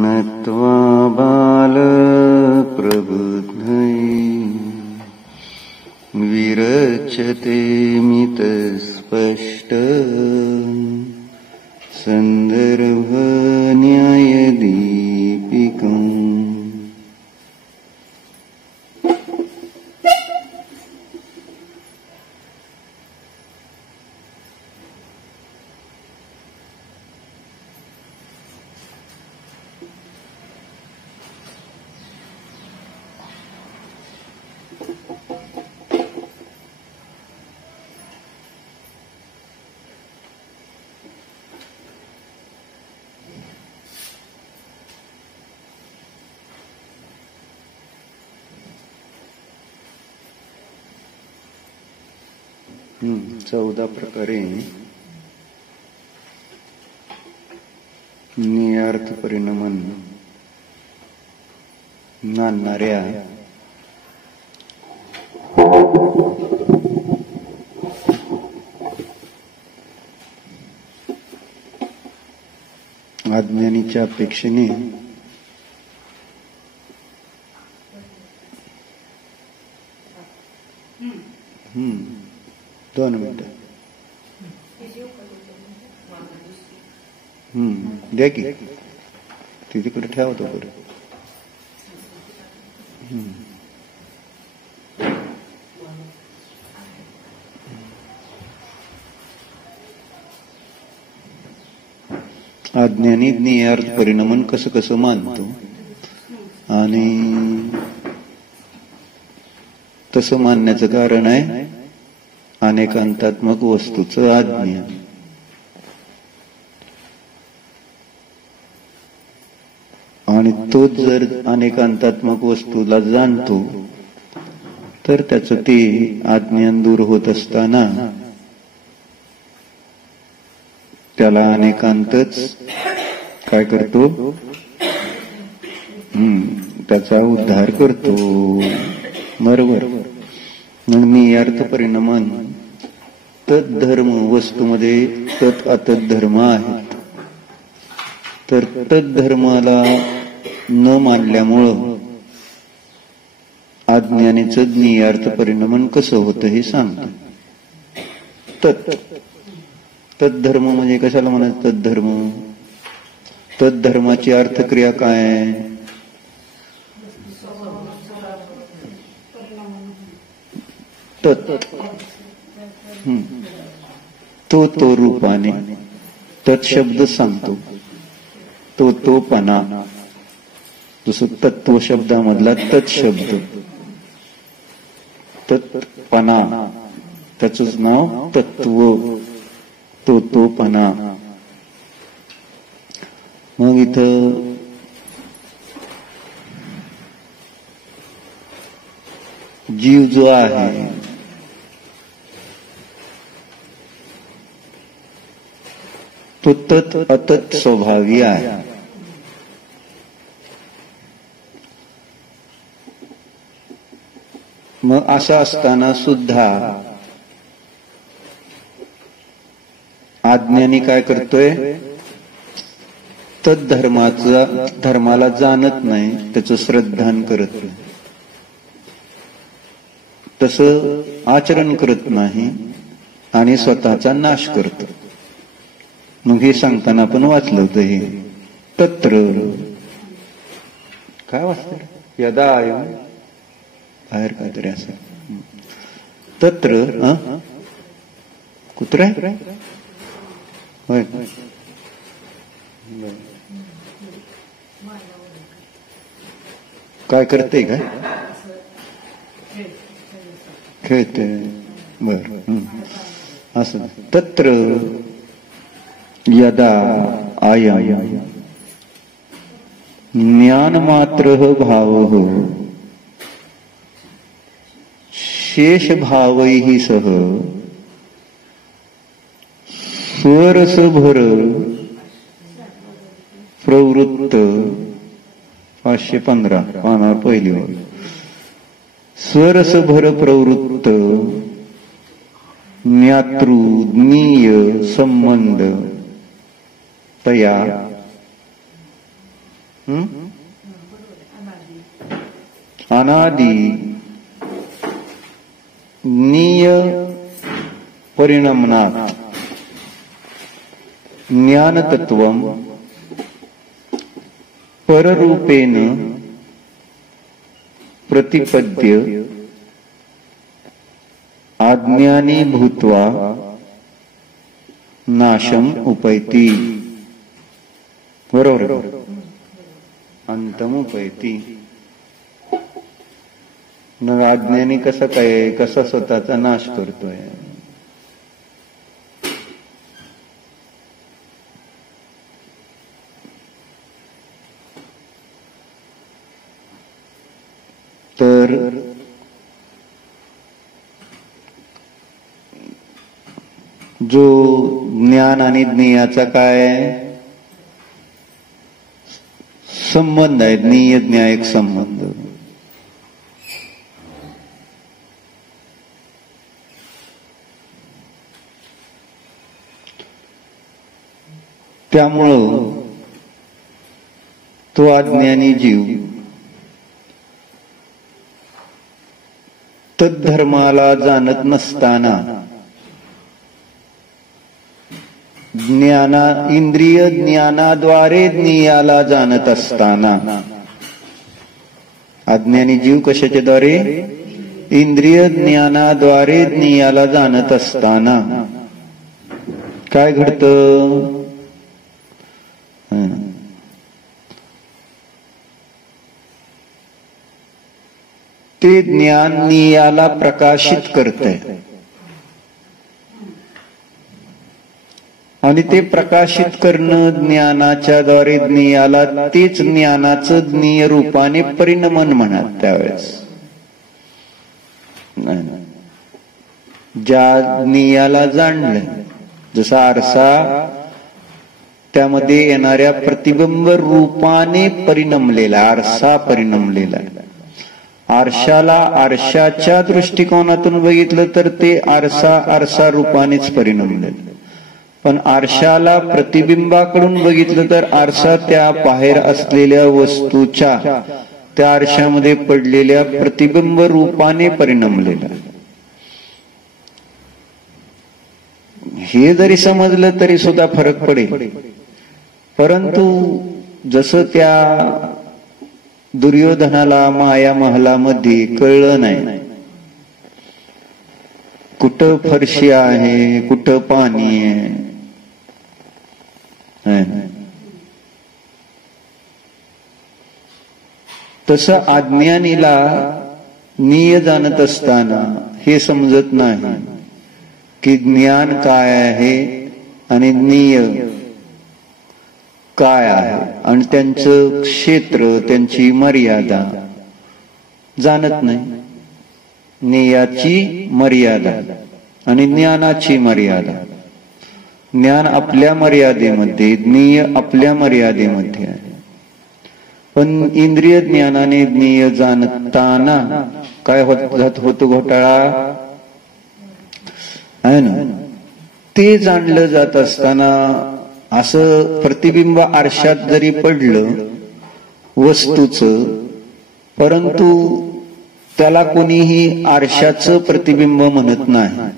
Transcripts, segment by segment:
नत्वा बालप्रबुद्धै विरचते मितस्पष्ट सन्दर्भन्यायदीपिकम्। चौदा प्रकारे नियार्थ परिणमन मानणाऱ्या अज्ञानीच्या अपेक्षेने दोन मिनिट द्या की ती तिकडे ठेवतो बरं. अज्ञानी ज्ञेयार्थ परिणमन कसं कसं मानतो आणि तसं मानण्याचं कारण आहे अनेकांतात्मक वस्तूचं अज्ञान. आणि तो जर अनेकांतात्मक वस्तूला जाणतो तर त्याचं ते अज्ञान दूर होत असताना त्याला अनेकांतच काय करतो, त्याचा उद्धार करतो. बरोबर. नियार्थ परिणमन तद्धर्म वस्तूमध्ये तत् अतत् धर्म आहेत. तर तद्धर्माला न मानल्यामुळं अज्ञानीचं नियार्थ परिणमन कसं होतं हे सांगतो. तद्धर्म म्हणजे कशाला म्हणायचं तद्धर्म? तद्धर्माची अर्थक्रिया काय आहे? तो रूपाने तत् शब्द सांगतो. तो पणा, जसं तत्व शब्दामधला तत् शब्द तत्पणा, त्याच नाव तत्व. तो पणा. मग इथं जीव जो आहे तो तत् अतत् स्वभावी आहे. मग असं असताना सुद्धा अज्ञानी काय करतोय, धर्माला जाणत नाही, त्याचं श्रद्धान करत नाही, तसं आचरण करत नाही आणि स्वतःचा नाश करतो. मग हे सांगताना आपण वाचलं होतं. हे तत्र काय वाचत यदा आय बाहेर काहीतरी असं तत्र कुत्र आहे होय. काय करते काय खेळते. बर. असं तत्र यदा आयं ज्ञानमात्रः भावः शेषभावैः सह स्वरसभर प्रवृत्त 515 पानावर पहिली ओळ. स्वरसभर प्रवृत्त ज्ञातृ ज्ञेय संबंध तया अनादि नीय परिणमनात् ज्ञानतत्वं पररूपेण प्रतिपद्य अज्ञानी भूत्वा नाशम उपैति. बरोबर, अंतम उपैति. न अज्ञानी कसं काय, कसा स्वतःचा नाश करतोय. तर जो ज्ञान आणि ज्ञेयाचा काय संबंध आहे, ज्ञेय ज्ञायक संबंध. त्यामुळं तो अज्ञानी जीव तद्धर्माला जाणत नसताना इंद्रिय ज्ञानाद्वारे ज्ञेयाला जाणत असताना, अज्ञानी जीव कशाच्या द्वारे, इंद्रिय ज्ञानाद्वारे ज्ञेयाला जाणत असताना काय घडतं, ते ज्ञान ज्ञेयाला प्रकाशित करतंय आणि ते प्रकाशित करणं ज्ञानाच्या द्वारे ज्ञेयाला, तेच ज्ञानाचं ज्ञेय रूपाने परिणमन म्हणत. त्यावेळेस ज्या ज्ञेयाला जाणलं, जसा आरसा त्यामध्ये येणाऱ्या प्रतिबिंब रूपाने परिणमलेला, आरसा परिणमलेला. आरशाला आरशाच्या दृष्टिकोनातून बघितलं तर ते आरसा रूपानेच परिणमलेलं. पण आरशाला प्रतिबिंबाकडून बघितलं तर आरसा त्या बाहेर असलेल्या वस्तूच्या, त्या आरशामध्ये पडलेल्या प्रतिबिंब रूपाने परिणमलेला. हे जरी समजलं तरी सुद्धा फरक पडेल. परंतु जसं त्या दुर्योधनाला माया महलामध्ये कळलं नाही, कुठं फरशी आहे, कुठं पाणी आहे, तसं अज्ञानीला ज्ञेय जाणत असताना हे समजत नाही की ज्ञान काय आहे आणि ज्ञेय काय आहे, आणि त्यांचं क्षेत्र, त्यांची मर्यादा जाणत नाही. ज्ञेयाची मर्यादा आणि ज्ञानाची मर्यादा. ज्ञान आपल्या मर्यादेमध्ये, ज्ञेय आपल्या मर्यादेमध्ये आहे. पण इंद्रिय ज्ञानाने ज्ञेय जाणताना काय होतो घोटाळा आहे ना. ते जाणलं जात असताना असं प्रतिबिंब आरशात जरी पडलं वस्तूचं, परंतु त्याला कोणीही आरशाचं प्रतिबिंब म्हणत नाही.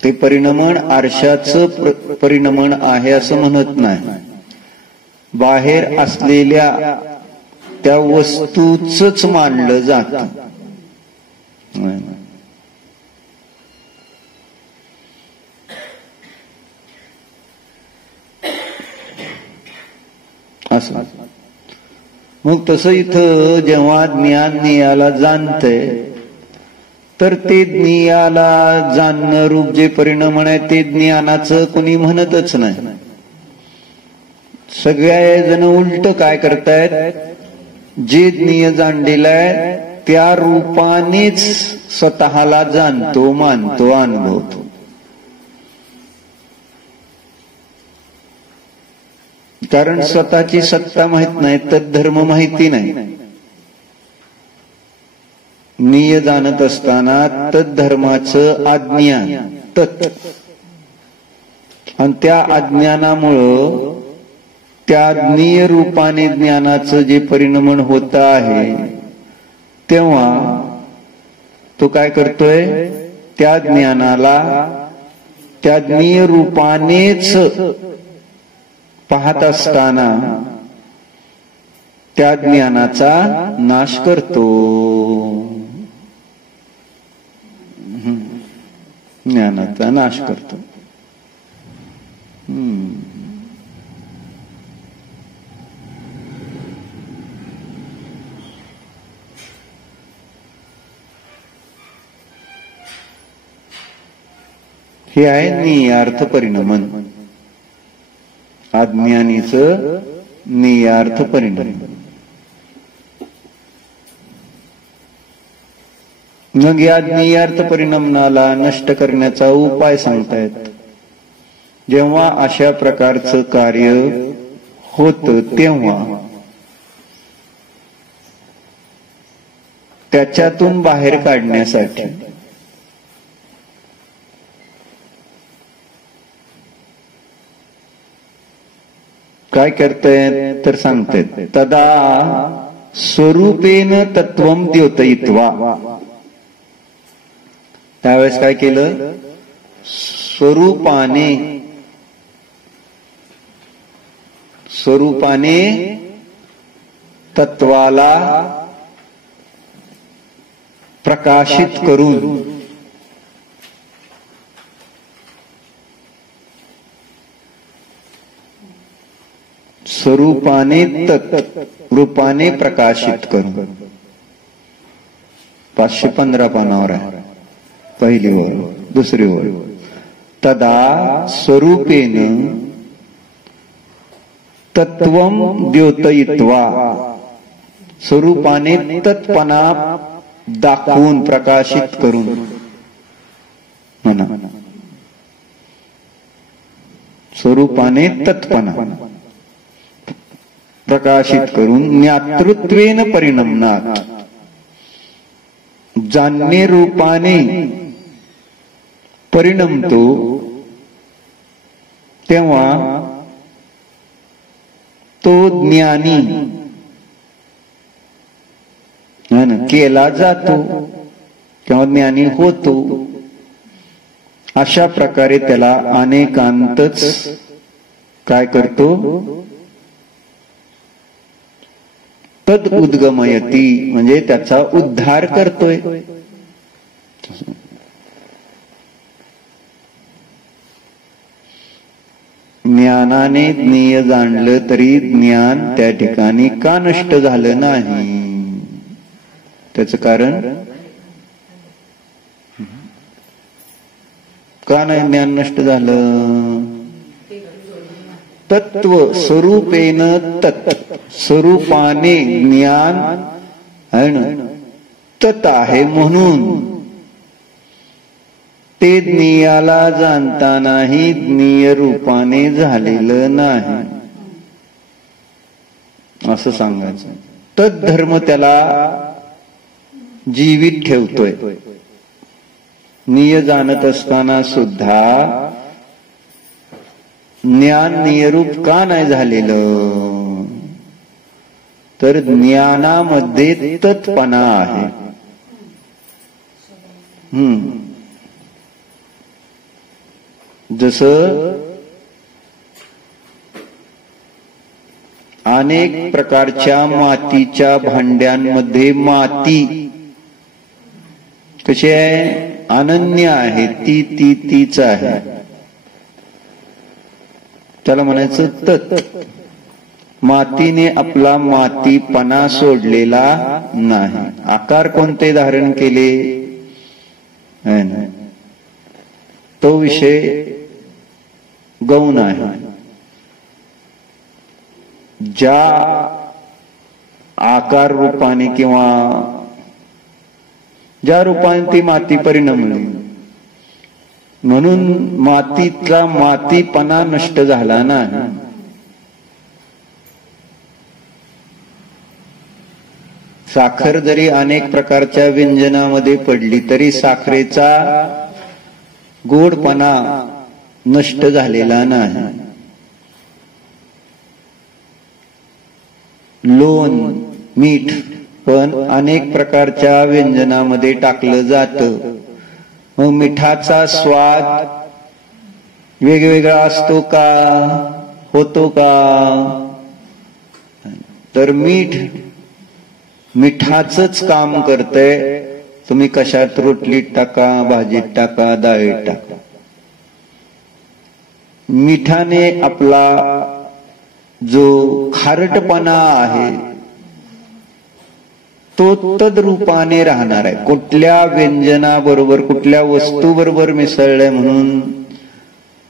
ते परिणमन आरशाचं परिणमन आहे असं म्हणत नाही. बाहेर असलेल्या त्या वस्तूच मानलं जातं. असं मग तसं इथं जेव्हा ज्ञान ज्ञेयाला जाणतंय तर ते ज्ञेयाला जाणणं रूप जे परिणमन आहे ते ज्ञानाचं कोणी म्हणतच नाही. सगळ्या जण उलट काय करतायत, जे ज्ञेय जाणलेलं आहे त्या रूपानेच स्वतःला जाणतो, मानतो, अनुभवतो. कारण स्वतःची सत्ता माहित नाही, तद्धर्म माहिती नाही. ज्ञेय जाणत असताना तद्धर्माचं अज्ञान, आणि त्या अज्ञानामुळं त्या ज्ञेय रूपाने ज्ञानाचं जे परिणमन होत आहे तेव्हा तो काय करतोय, त्या ज्ञानाला त्या ज्ञेय रूपानेच पाहत असताना त्या ज्ञानाचा नाश करतो. ज्ञानाचा नाश करतो. हे आहे नियार्थ परिणमन, अज्ञानीचं नियार्थ परिणमन. मग या नियार्थ परिणमनाला नष्ट करण्याचा उपाय सांगतायत. जेव्हा अशा प्रकारचं कार्य होतं तेव्हा त्याच्यातून बाहेर काढण्यासाठी काय करतायत तर सांगतायत, तदा स्वरूपेन तत्वम द्योतयित्वा. त्यावेळेस काय केलं, स्वरूपाने तत्वाला प्रकाशित करून स्वरूपाने रूपाने प्रकाशित करून. 515 पानावर आहे पहिली ओळ. दुसरी ओळ, तदा स्वरूपेन तत्वम द्योतयित्वा. स्वरूपाने तत्पणा दाखवून प्रकाशित करून म्हणा. स्वरूपाने तत्पणा प्रकाशित करून ज्ञातृत्वेन परिणमनात, जाण्य रूपाने परिणमतो तेव्हा तो ज्ञानी केला जातो किंवा ज्ञानी होतो. अशा प्रकारे त्याला अनेकांतच काय करतो, तद उद्गमयती, म्हणजे त्याचा उद्धार करतोय. ज्ञानाने ज्ञेय जाणलं तरी ज्ञान त्या ठिकाणी का नष्ट झालं नाही, त्याचं कारण का नाही ज्ञान नष्ट झालं. तत्व स्वरूपेन तत्, स्वरूपाने ज्ञान आहे ना, तत् आहे म्हणून ते ज्ञेयाला जाणतानाही ज्ञेय रूपाने झालेलं नाही असं सांगायचं. तद्धर्म त्याला जीवित ठेवतोय. ज्ञेय जाणत असताना सुद्धा ज्ञान नियरूप का नाही झालेलं, तर ज्ञानामध्ये तत्पणा आहे. जसं अनेक प्रकारच्या मातीच्या भांड्यांमध्ये माती कशी आहे, अनन्य आहे, तीच आहे. त्याला म्हणायचं तत्. मातीने आपला मातीपणा सोडलेला नाही. आकार कोणते धारण केले तो विषय गौण आहे. ज्या आकार रूपाने किंवा ज्या रूपाने ती माती परिणमली म्हणून मातीतला मातीपणा नष्ट झाला नाही. साखर जरी अनेक प्रकारच्या व्यंजनामध्ये पडली तरी साखरेचा गोडपणा नष्ट झालेला नाही. लोण, मीठ पण अनेक प्रकारच्या व्यंजनामध्ये टाकलं जातं. मग मिठाचा स्वाद वेगवेगळा असतो का, होतो का? तर मिठाचंच काम करतंय. तुम्ही कशात रोटलीत टाका, भाजीत टाका, डाळीत टाका. मिठाने आपला जो खारटपणा आहे तो तद्रूपाने राहणार आहे. कुठल्या व्यंजनाबरोबर, कुठल्या वस्तूबरोबर मिसळलंय म्हणून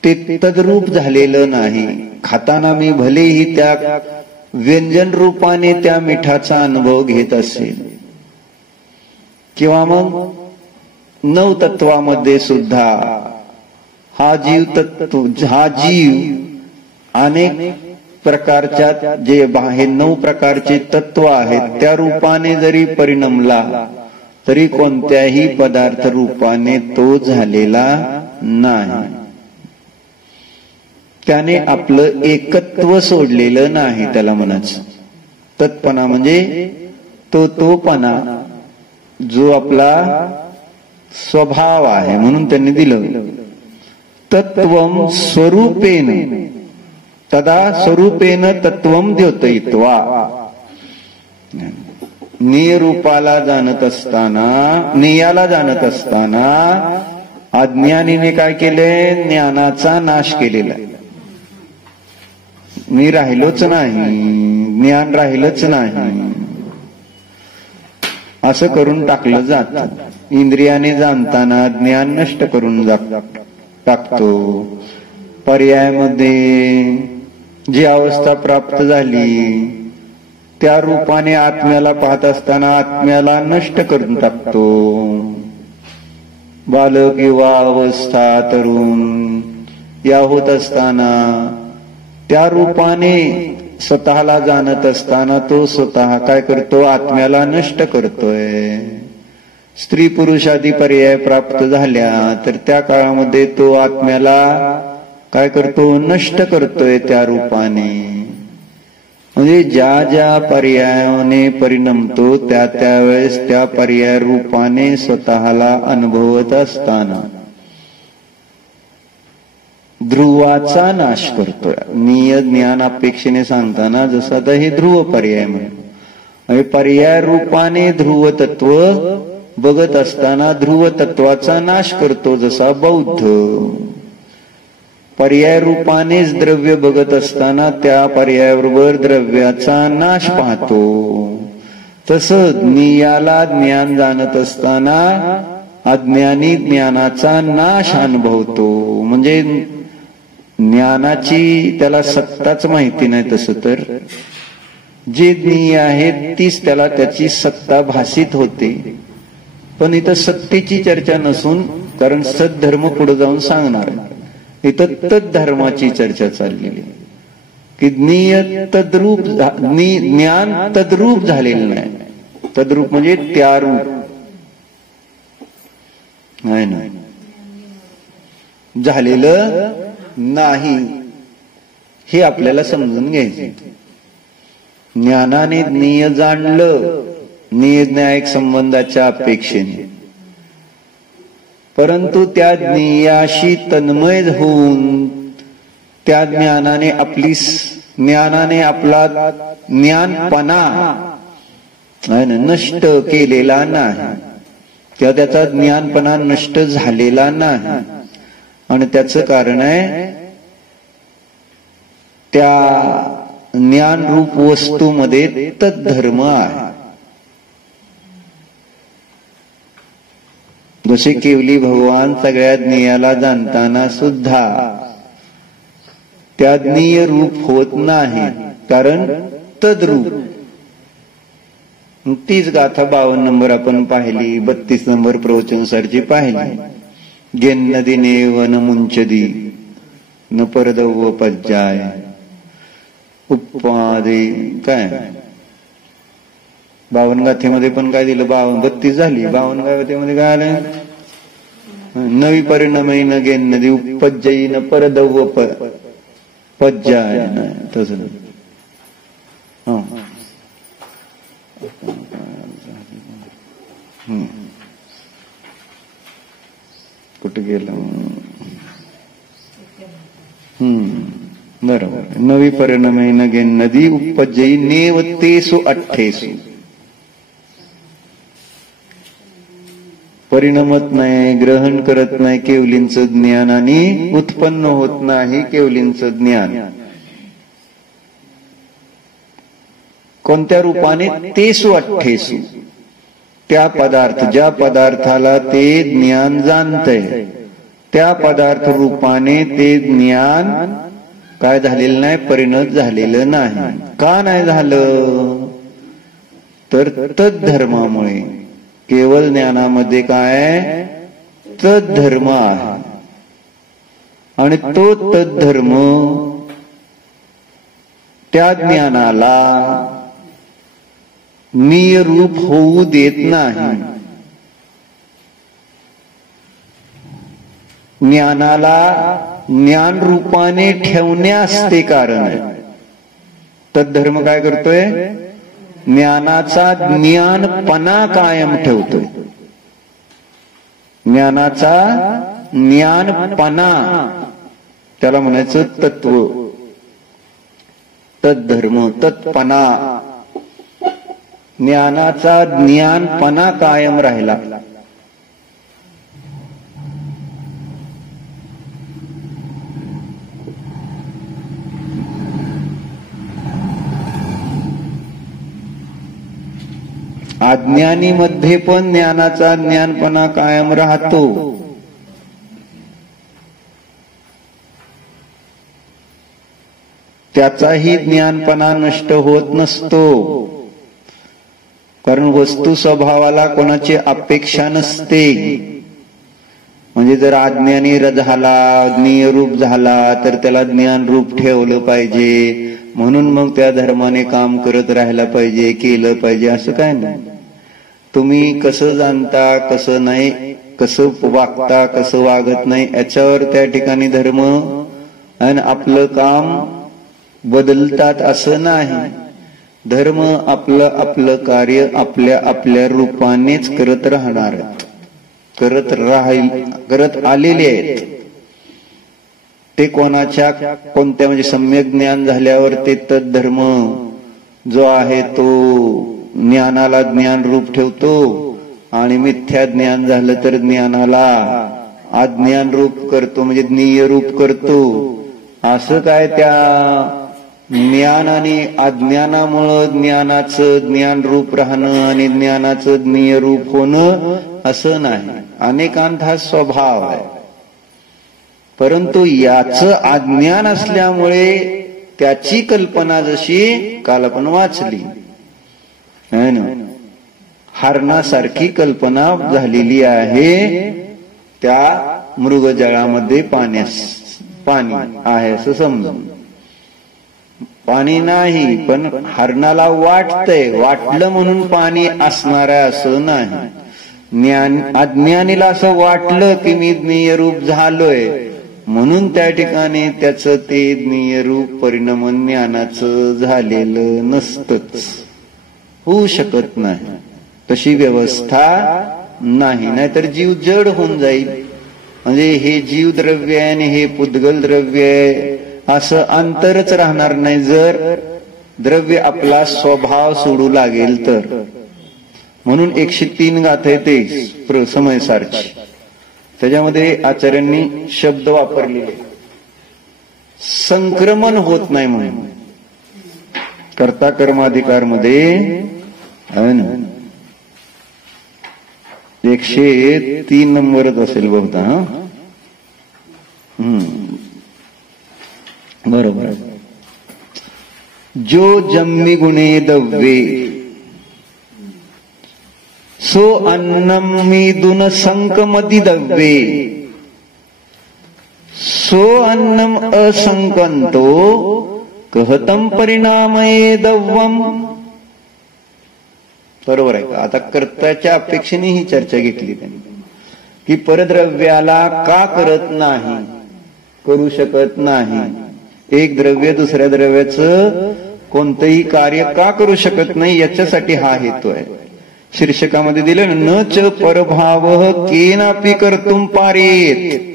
ते तद्रूप झालेलं नाही. खाताना मी भलेही त्या व्यंजन रूपाने त्या मिठाचा अनुभव घेत असेल, किंवा मग 9 तत्वामध्ये सुद्धा हा जीव अनेक प्रकारच्या जे 9 प्रकारचे तत्व आहेत त्या रूपाने जरी परिणमला तरी कोणत्याही पदार्थ रूपाने तो झालेला नाही. त्याने आपलं एकत्व सोडलेलं नाही. त्याला म्हणायचं तत्पणा म्हणजे तोपणा जो आपला स्वभाव आहे. म्हणून त्यांनी दिलं तत्वम स्वरूपेन तदा स्वरूपेन तत्वम द्योतयित्वा. निरूपाला जाणत असताना, नियाला जाणत असताना अज्ञानीने काय केले? ज्ञानाचा नाश केलेला. मी राहिलोच नाही, ज्ञान राहिलंच नाही असं करून टाकलं जात. इंद्रियाने जाणताना ज्ञान नष्ट करून टाकतो. पर्यायामध्ये जी अवस्था प्राप्त झाली त्या रूपाने आत्म्याला पाहत असताना आत्म्याला नष्ट करून टाकतो. बालक, युवा अवस्था, तरुण या होत असताना त्या रूपाने स्वतःला जाणत असताना तो स्वतः काय करतो? आत्म्याला नष्ट करतोय. स्त्री पुरुष आदी पर्याय प्राप्त झाल्या तर त्या काळामध्ये तो आत्म्याला काय करतो? नष्ट करतोय त्या रूपाने. म्हणजे ज्या ज्या पर्यायाने परिणमतो त्या त्यावेळेस त्या पर्याय रूपाने स्वतःला अनुभवत असताना ध्रुवाचा नाश करतोय. निय ज्ञान अपेक्षेने सांगताना जसं आता हे ध्रुव पर्याय म्हणजे पर्याय रूपाने ध्रुव तत्व बघत असताना ध्रुव तत्वाचा नाश करतो. जसा बौद्ध पर्याय रूपानेच द्रव्य बघत असताना त्या पर्यायाबरोबर द्रव्याचा नाश पाहतो. तसंच नियाला ज्ञान जाणत असताना अज्ञानी ज्ञानाचा नाश अनुभवतो. म्हणजे ज्ञानाची त्याला सत्ताच माहिती नाही. तसं तर जे ज्ञेय आहे तीच त्याला त्याची सत्ता भासित होते. पण इथं सत्तेची चर्चा नसून, कारण सद्धर्म पुढे जाऊन सांगणार, इथं तद्धर्माची चर्चा चाललेली की ज्ञेय तद्रूप, ज्ञान तद्रूप झालेलं नाही. तद्रूप म्हणजे त्या रूप नाही झालेलं नाही. हे आपल्याला समजून घ्यायचे. ज्ञानाने ज्ञेय जाणलं, नियज्ञायक संबंधाच्या अपेक्षेने, परंतु त्या ज्ञेयाशी तन्मय होऊन त्या ज्ञानाने आपला ज्ञानपणा नष्ट केलेला नाही, किंवा त्याचा ज्ञानपणा नष्ट झालेला नाही. आणि त्याचं कारण आहे त्या ज्ञानरूप वस्तूमध्ये तद्धर्म आहे. जसे केवली भगवान सगळ्या ज्ञेयाला जाणताना सुद्धा त्या ज्ञेय रूप होत नाही, कारण तद्रूप. तीच गाथा 52 नंबर आपण पाहिली, 32 नंबर प्रवचनसारची पाहिली. गेन्नदिने वन मुंचदी न परदव पज्जाय उपादे. काय 52 गाथेमध्ये पण काय दिलं? 32 झाली. 52 गाथेमध्ये काय आलं? नवी परिणमयीन गेन नदी उपज्जयीन परदव पज्जायन तसं कुठे गेलं बरोबर नवी परिणमयीन गेन नदी उपज्जयी नेव तेसु अठ्ठेसु परिणमत नाही ग्रहण करत नाही केवलींचं ज्ञान आणि उत्पन्न होत नाही केवलींचं ज्ञान कोणत्या रूपाने तेसु अठ्ठेसु त्या पदार्थ ज्या पदार्थाला ते ज्ञान जाणतंय त्या पदार्थ रूपाने ते ज्ञान काय झालेलं नाही परिणत झालेलं नाही का नाही झालं तर तद्धर्मामुळे केवळ ज्ञानामध्ये काय तद्धर्म आहे आणि तो तद्धर्म त्या ज्ञानाला नियरूप होऊ देत नाही ज्ञानाला ज्ञान रूपाने ठेवण्यास ते कारण आहे तद्धर्म काय करतोय ज्ञानाचा ज्ञानपणा कायम ठेवतोय ज्ञानाचा ज्ञानपणा त्याला म्हणायचं तत्व तद्धर्म तत्पणा ज्ञानाचा ज्ञानपणा कायम राहिला अज्ञानीमध्ये पण ज्ञानाचा ज्ञानपणा कायम राहतो त्याचाही ज्ञानपणा नष्ट होत नसतो कारण वस्तू स्वभावाला कोणाची अपेक्षा नसते म्हणजे जर अज्ञानी झाला नियरूप झाला तर त्याला ज्ञान रूप ठेवलं पाहिजे म्हणून मग त्या धर्माने काम करत राहायला पाहिजे केलं पाहिजे असं काय नाही तुम्ही कसं जाणता कसं नाही कसं वागता कसं वागत नाही याच्यावर त्या ठिकाणी धर्म आणि आपलं काम बदलतात असं नाही धर्म आपलं आपलं कार्य आपल्या आपल्या रूपानेच करत राहणार करत आलेले आहेत ते कोणाच्या कोणत्या म्हणजे सम्यक ज्ञान झाल्यावर ते तद्धर्म जो आहे तो ज्ञानाला ज्ञान रूप ठेवतो आणि मिथ्या ज्ञान झालं तर ज्ञानाला अज्ञान रूप करतो म्हणजे ज्ञेय रूप करतो असं काय त्या ज्ञान आणि अज्ञानामुळं ज्ञानाचं ज्ञान रूप राहणं आणि ज्ञानाचं ज्ञेय रूप होणं असं नाही अनेकांत स्वभाव आहे परंतु याचं अज्ञान असल्यामुळे त्याची कल्पना जशी काल आपण वाचली हरणासारखी कल्पना झालेली आहे त्या मृगजळामध्ये पाणी आहे असं समजून पाणी नाही पण हरणाला वाटलं म्हणून पाणी असणार आहे असं नाही अज्ञानीला असं वाटलं की मी ज्ञेयरूप झालोय म्हणून त्या ठिकाणी त्याचं ते ज्ञेयरूप परिणाम ज्ञानाचं झालेलं नसतंच होऊ शकत नाही तशी व्यवस्था नाही नाहीतर जीव जड होऊन जाईल म्हणजे हे जीव द्रव्य आहे आणि हे पुद्गल द्रव्य आहे असं अंतरच राहणार नाही जर द्रव्य आपला स्वभाव सोडू लागेल तर म्हणून 103 गाथा आहे ते समयसारची त्याच्यामध्ये आचार्यांनी शब्द वापरलेले संक्रमण होत नाही म्हणून कर्ता कर्माधिकार मध्ये 103 नंबरच असेल बहुधा बरोबर जो जम्मी गुणे दव्वे सो अन्नम मीदुन संकमती दव्वे सो अन्नम असंकंतो कहतम परिणामये दव्वम बरोबर आहे का आता कर्त्याच्या अपेक्षेने ही चर्चा घेतली त्यांनी की परद्रव्याला का करत नाही, करू शकत नाही. एक द्रव्य दुसऱ्या द्रव्याचं कोणतंही कार्य का करू शकत नाही याच्यासाठी हा हेतू आहे. शीर्षकामध्ये दिलं न च परभाव केनापि कर्तुम पारेत.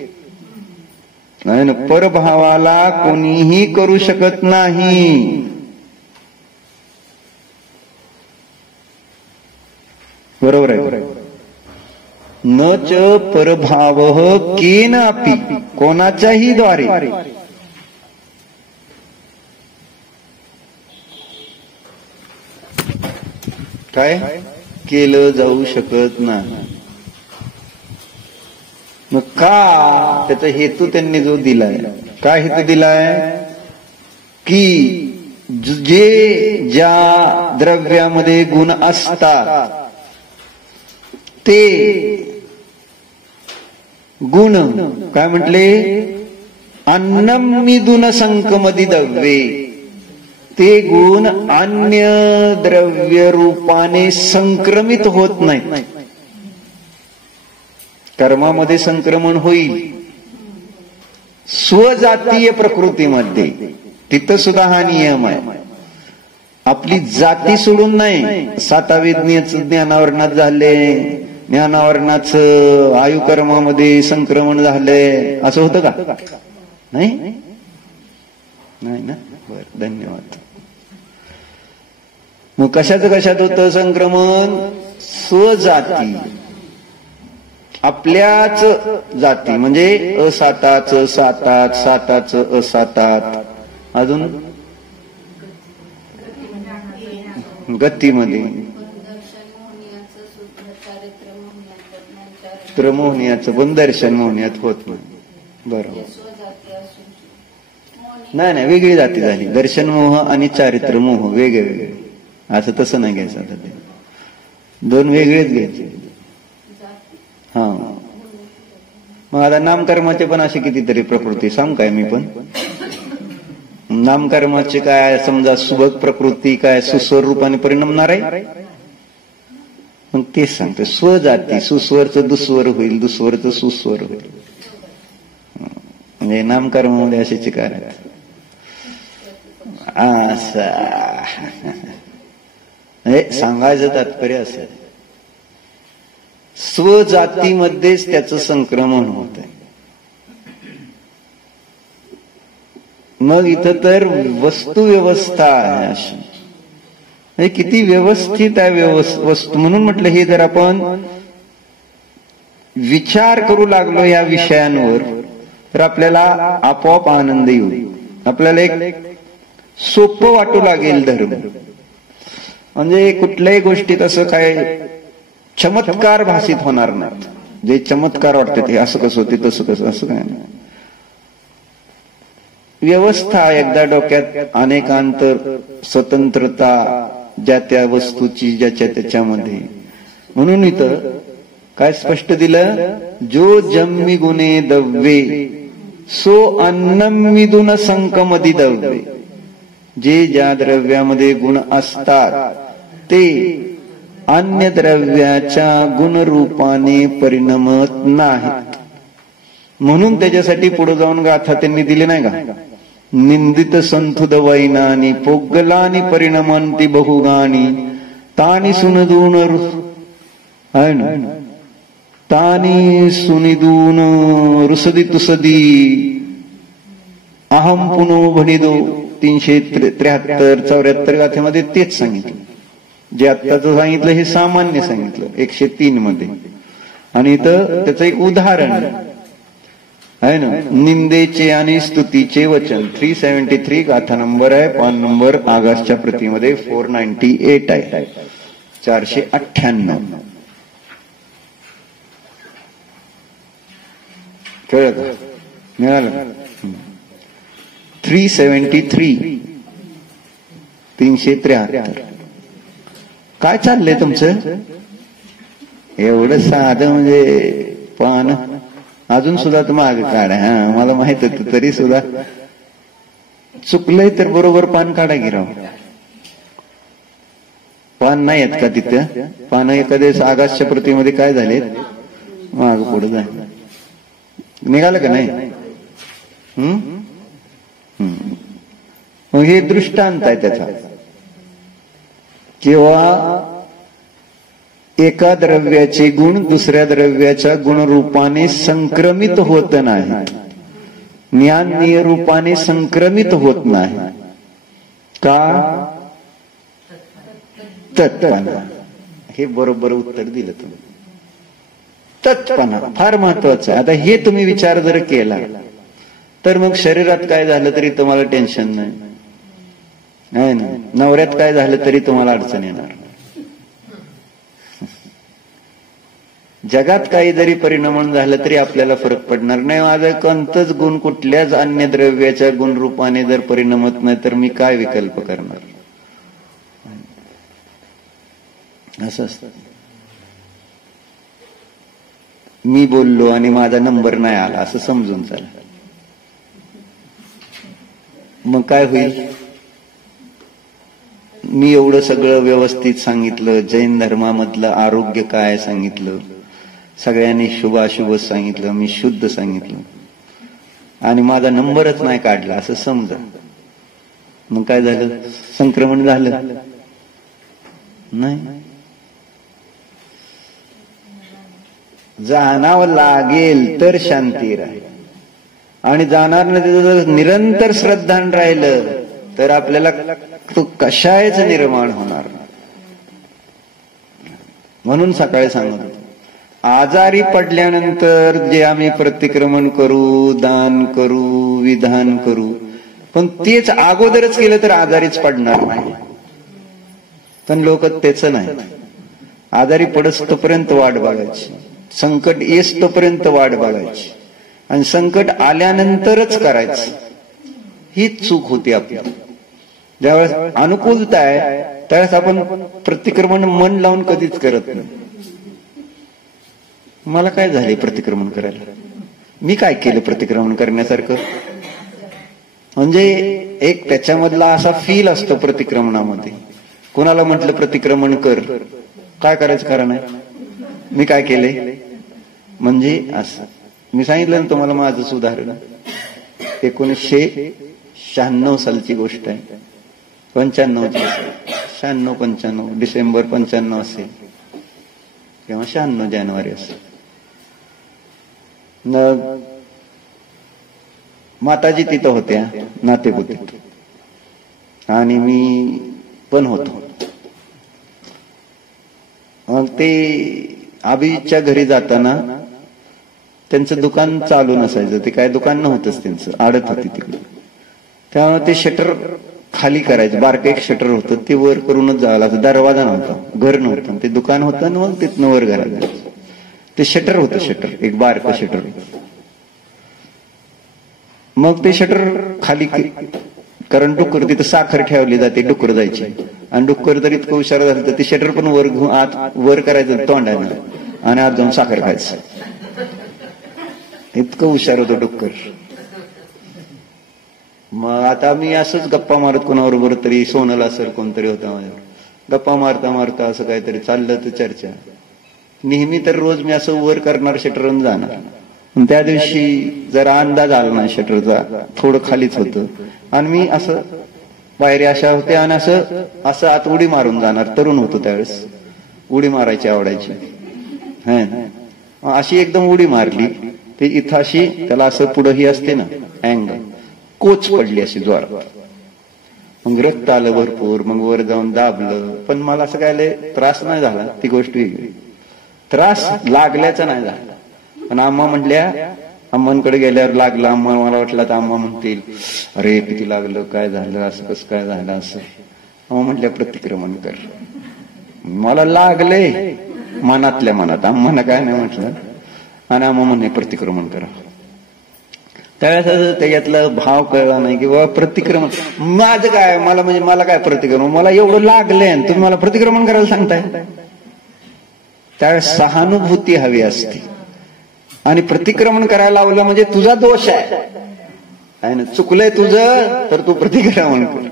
परभावाला कोणीही करू शकत नाही. बरोबर आहे. न च परभाव केनापि, कोणाच्याही द्वारे काय केलं जाऊ शकत नाही. मग का, त्याचा हेतू त्यांनी जो दिलाय, काय हेतू दिलाय की जे ज्या द्रव्यामध्ये गुण असतात ते गुण काय म्हटले, अन्नम मिदुन संकमदी द्रव्ये, ते गुण अन्य द्रव्य रूपाने संक्रमित होत नाहीत. कर्मामध्ये संक्रमण होईल, स्वजातीय प्रकृतीमध्ये तिथं सुद्धा हा नियम आहे. आपली जाती सोडून नाही. सातावेदनीचं ज्ञानावरणात झाले, ज्ञानावरणाचं आयुकर्मामध्ये संक्रमण झालंय, असं होतं का? नाही ना. बरं, धन्यवाद. मग कशात होतं संक्रमण? स्वजाती, आपल्याच जाती, म्हणजे असाताच सातात, साताच असातात, अजून गतीमध्ये मोहनियाचं पण दर्शन मोहनियात होत नाही. बरोबर. नाही, वेगळी जाती झाली. दर्शन मोह आणि चारित्र मोह वेगळे. असं तसं नाही घ्यायचं. आता ते दोन वेगळेच घ्यायचे. हा, मग आता नामकर्माचे पण असे कितीतरी प्रकृती सांग काय मी पण. नामकर्माचे काय, समजा सुबक प्रकृती काय सुस्वर रूपाने परिणमणार आहे, मग तेच सांगतो. स्वजाती, सुस्वरचं दुस्वर होईल, दुस्वरचं सुस्वर होईल. म्हणजे नामकर्मामध्ये असे चिकार आहेत. म्हणजे सांगायचं तात्पर्य असं, स्वजातीमध्येच त्याचं संक्रमण होत आहे. मग इथं तर वस्तू व्यवस्था आहे अशी, किती व्यवस्थित आहे वस्तू. म्हणून म्हटलं हे जर आपण विचार करू लागलो या विषयांवर तर आपल्याला आपोआप आनंद येईल. आपल्याला एक सोपं वाटू लागेल धर्म. म्हणजे कुठल्याही गोष्टीत असं काय चमत्कार भासित होणार नाही. जे चमत्कार वाटते ते असं कसं होते तसं कसं, असं काय नाही. व्यवस्था एकदा डोक्यात, अनेकांतर स्वतंत्रता ज्या त्या वस्तूची ज्याच्या त्याच्यामध्ये. म्हणून इथं काय स्पष्ट दिलं, जो जम्मी गुणे दव्ये सो अन्नमिदुन संकमदी दव्ये. जे ज्या द्रव्यामध्ये गुण असतात ते अन्य द्रव्याच्या गुणरूपाने परिणमत नाहीत. म्हणून त्याच्यासाठी पुढे जाऊन गाथा त्यांनी दिली नाही का, निंदित संथुद वैनानी पोगलानी परिणमंती बहुगानी तानी सुनदून आहे ना, तानी सुनिदून रुसदी तुसदी अहम पुनो भणिदो. 373-74 गाथेमध्ये तेच सांगितलं. जे आत्ताच सांगितलं हे सामान्य सांगितलं 103 मध्ये. आणि इथं त्याचं एक उदाहरण आहे ना, निंदेचे आणि स्तुतीचे वचन. 373 गाथा नंबर आहे, पान नंबर आगासच्या प्रतीमध्ये 498 आहे, 498. कळलं का? मिळालं? 373 373. काय चाललंय तुमचं? एवढं साधं म्हणजे पान अजून सुद्धा मागे काढा. हा, मला माहित होतं तरी सुद्धा चुकलंय तर बरोबर पान काढा गिराव. पान नाही आहेत का तिथं? पान एखाद्या आगासच्या प्रतीमध्ये काय झालेत? माग पुढे जाय. निघालं का नाही? मग हे दृष्टांत आहे त्याचा. किंवा एका द्रव्याचे गुण दुसऱ्या द्रव्याच्या गुणरूपाने संक्रमित होत नाही, ज्ञानीय रूपाने संक्रमित होत नाही. का? तत्पणा. हे बरोबर उत्तर दिलं तुम्ही. तत्पणा फार महत्वाचं आहे. आता हे तुम्ही विचार जर केला तर मग शरीरात काय झालं तरी तुम्हाला टेन्शन नाही, आहे ना. नवऱ्यात काय झालं तरी तुम्हाला अडचण येणार. जगात काही जरी परिणाम झालं तरी आपल्याला फरक पडणार नाही. माझं कोणतंच गुण कुठल्याच अन्य द्रव्याच्या गुणरूपाने जर परिणमत नाही तर मी काय विकल्प करणार, असं असतं. मी बोललो आणि माझा नंबर नाही आला असं समजून चाल, मग काय होईल? मी एवढं सगळं व्यवस्थित सांगितलं, जैन धर्मामधलं आरोग्य काय सांगितलं, सगळ्यांनी शुभाशुभ सांगितलं, मी शुद्ध सांगितलं आणि माझा नंबरच नाही काढला असं समजा. मग काय झालं? संक्रमण झालं नाही. जाणावं लागेल तर शांती राहील आणि जाणार नाही. जर निरंतर श्रद्धान राहिलं तर आपल्याला तो कशायच निर्माण होणार. म्हणून सकाळी सांगत आजारी पडल्यानंतर जे आम्ही प्रतिक्रमण करू, दान करू, विधान करू, पण तेच अगोदरच केलं तर आजारीच पडणार नाही. पण लोक त्याच नाही. आजारी पडस तोपर्यंत वाट बघायची, संकट येस तोपर्यंत वाट बघायची आणि संकट आल्यानंतरच करायचं. हीच चूक होती आपली. ज्यावेळेस अनुकूलता आहे त्यावेळेस आपण प्रतिक्रमण मन लावून कधीच करत नाही. मला काय झाले प्रतिक्रमण करायला, मी काय केलं प्रतिक्रमण करण्यासारखं, म्हणजे एक त्याच्यामधला असा फील असतो प्रतिक्रमणामध्ये. कोणाला म्हटलं प्रतिक्रमण कर, काय करायचं कारण आहे, मी काय केलंय म्हणजे असं. मी सांगितलं ना तुम्हाला माझंच उदाहरण. 1996 सालची गोष्ट आहे, 95 डिसेंबर 95 असेल किंवा 96 जानेवारी असेल. माताजी तिथं होत्या नातेपुतीत आणि मी पण होतो. मग ते आबीच्या घरी जाताना त्यांचं दुकान चालू नसायचं. ते काय दुकान नव्हतंच त्यांचं, आडत होती तिकडे. त्यामुळे ते शटर खाली करायचं. बारकं एक शटर होतं, ते वर करूनच जावं लागतं. दरवाजा नव्हता, घर नव्हतं, ते दुकान होतं आणि मग तिथनं वर घरात ते शटर होतं. शटर एक बारकं शटर. मग ते शटर खाली, कारण डुक्कर तिथं साखर ठेवली जाते, डुक्कर जायची आणि डुक्कर जर इतकं हुशार झालं तर ते शटर पण वर घेऊन आत वर करायचं तोंडानं आणि आत जाऊन साखर खायचं. इतकं हुशार होतं डुक्कर. मग आता मी असंच गप्पा मारत कोणाबरोबर तरी, सोनला सर कोणतरी होता माझ्यावर, गप्पा मारता मारता असं काहीतरी चाललं तर चर्चा. नेहमी तर रोज मी असं वर करणार शटरन जाणार. त्या दिवशी जरा अंदाज आला नाही शटरचा, थोडं खालीच होतं आणि मी असं पायऱ्या अशा होत्या आणि असं आत उडी मारून जाणार. तरुण होतो त्यावेळेस, उडी मारायची आवडायची. अशी एकदम उडी मारली ते इथं अशी, त्याला असं पुढं ही असते ना अँगल, कोच पडली अशी जोरात. मग रक्त आलं भरपूर. मग वर जाऊन दाबलं, पण मला असं काय त्रास नाही झाला. ती गोष्ट वेगळी, त्रास लागल्याचा नाही झाला. पण आम्हा म्हटल्या, अम्मांकडे गेल्यावर लागलं. अम्मा मला वाटलं तर अम्मा म्हणतील अरे किती लागलं, काय झालं, असं कसं काय झालं असं. अम्मा म्हटल्या प्रतिक्रमण कर. मला लागले मनातल्या मनात, अम्माना काय नाही म्हटलं. आणि आम्हा म्हणे प्रतिक्रमण करा. त्यावेळेस त्याच्यातलं भाव कळला नाही की बाबा प्रतिक्रमण माझं काय, मला म्हणजे मला काय प्रतिक्रमण, मला एवढं लागलंय तुम्ही मला प्रतिक्रमण करायला सांगताय. त्यावेळेस सहानुभूती हवी असते. आणि प्रतिक्रमण करायला लावलं म्हणजे तुझा दोष आहे ना, चुकलंय तुझं तर तू प्रतिक्रमण कर.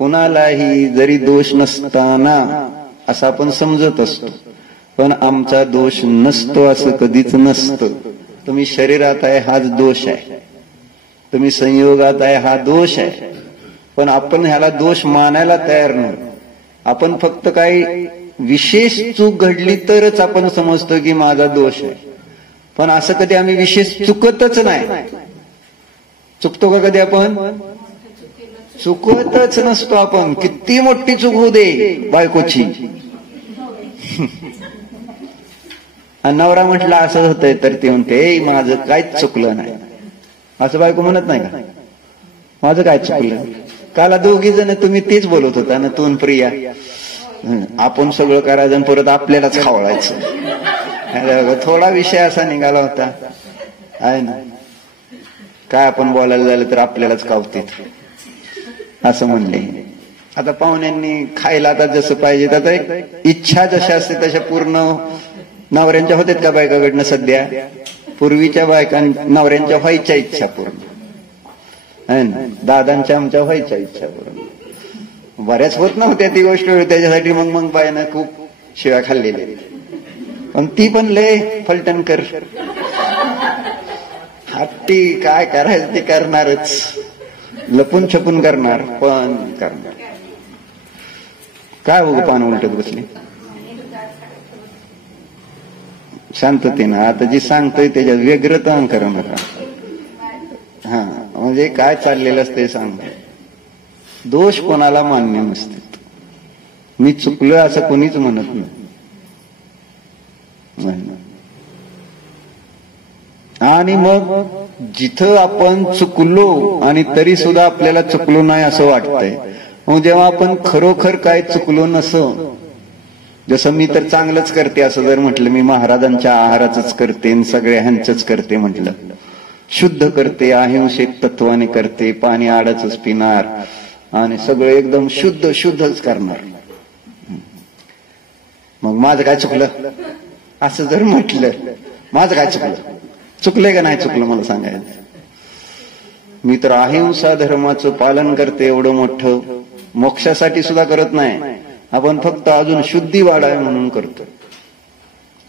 कोणालाही जरी दोष नसताना असं आपण समजत असतो, पण आमचा दोष नसतो असं कधीच नसतं. तुम्ही शरीरात आहे हाच दोष आहे, तुम्ही संयोगात आहे हा दोष आहे, पण आपण ह्याला दोष मानायला तयार नाही. आपण फक्त काही विशेष चूक घडली तरच आपण समजतो की माझा दोष आहे, पण असं कधी आम्ही विशेष चुकतच नाही. चुकतो का कधी आपण? चुकतच नसतो आपण. किती मोठी चूक होऊ दे बायकोची, नवरा म्हटला असं होतंय तर ती म्हणते माझं काहीच चुकलं नाही. असं बायको म्हणत नाही का, माझं काय चुकलं? काला दोघी जण तुम्ही तेच बोलत होता ना, तू प्रिया, आपण सगळं करायचं आणि परत आपल्यालाच खावळायचं. थोडा विषय असा निघाला होता आहे ना, काय आपण बोलायला झालं तर आपल्यालाच कावतात असं म्हणले. आता पाहुण्यांनी खायला आता जसं पाहिजे, आता इच्छा जशा असते तशा पूर्ण नवऱ्यांच्या होत्यात का बायकाकडनं सध्या? पूर्वीच्या बायकां नवऱ्यांच्या व्हायच्या इच्छा पूर्ण आहे ना, दादांच्या आमच्या व्हायच्या इच्छा पूर्ण. बऱ्याच होत नव्हत्या ती गोष्ट, त्याच्यासाठी मग बायनं खूप शिव्या खाल्लेल्या, पण ती पण लय फलटणकर हट्टी. काय करायचं ते करणारच, लपून छपून करणार, पण करणार. काय बघू पान उलटत बसले? शांततेनं. आता जी सांगतोय त्याच्यात व्यग्रता करू नका. हा, म्हणजे काय चाललेलं असते सांग. दोष कोणाला मान्य नसते. मी चुकलोय असं कोणीच म्हणत नाही. आणि मग जिथं आपण चुकलो आणि तरी सुद्धा आपल्याला चुकलो नाही असं वाटतंय, मग जेव्हा आपण खरोखर काय चुकलो नसं, जसं मी तर चांगलंच करते असं जर म्हटलं, मी महाराजांच्या आहाराच करते, सगळ्या ह्यांचंच करते म्हटलं, शुद्ध करते, अहिंसेक तत्वाने करते, पाणी आडच पिणार आणि सगळं एकदम शुद्धच करणार, मग माझं काय चुकलं असं जर म्हटलं, माझं काय चुकलंय का नाही चुकलं मला सांगायचं. मी तर अहिंसा धर्माचं पालन करते, एवढं मोठं, मोक्षासाठी सुद्धा करत नाही, आपण फक्त अजून शुद्धी वाढावी म्हणून करतो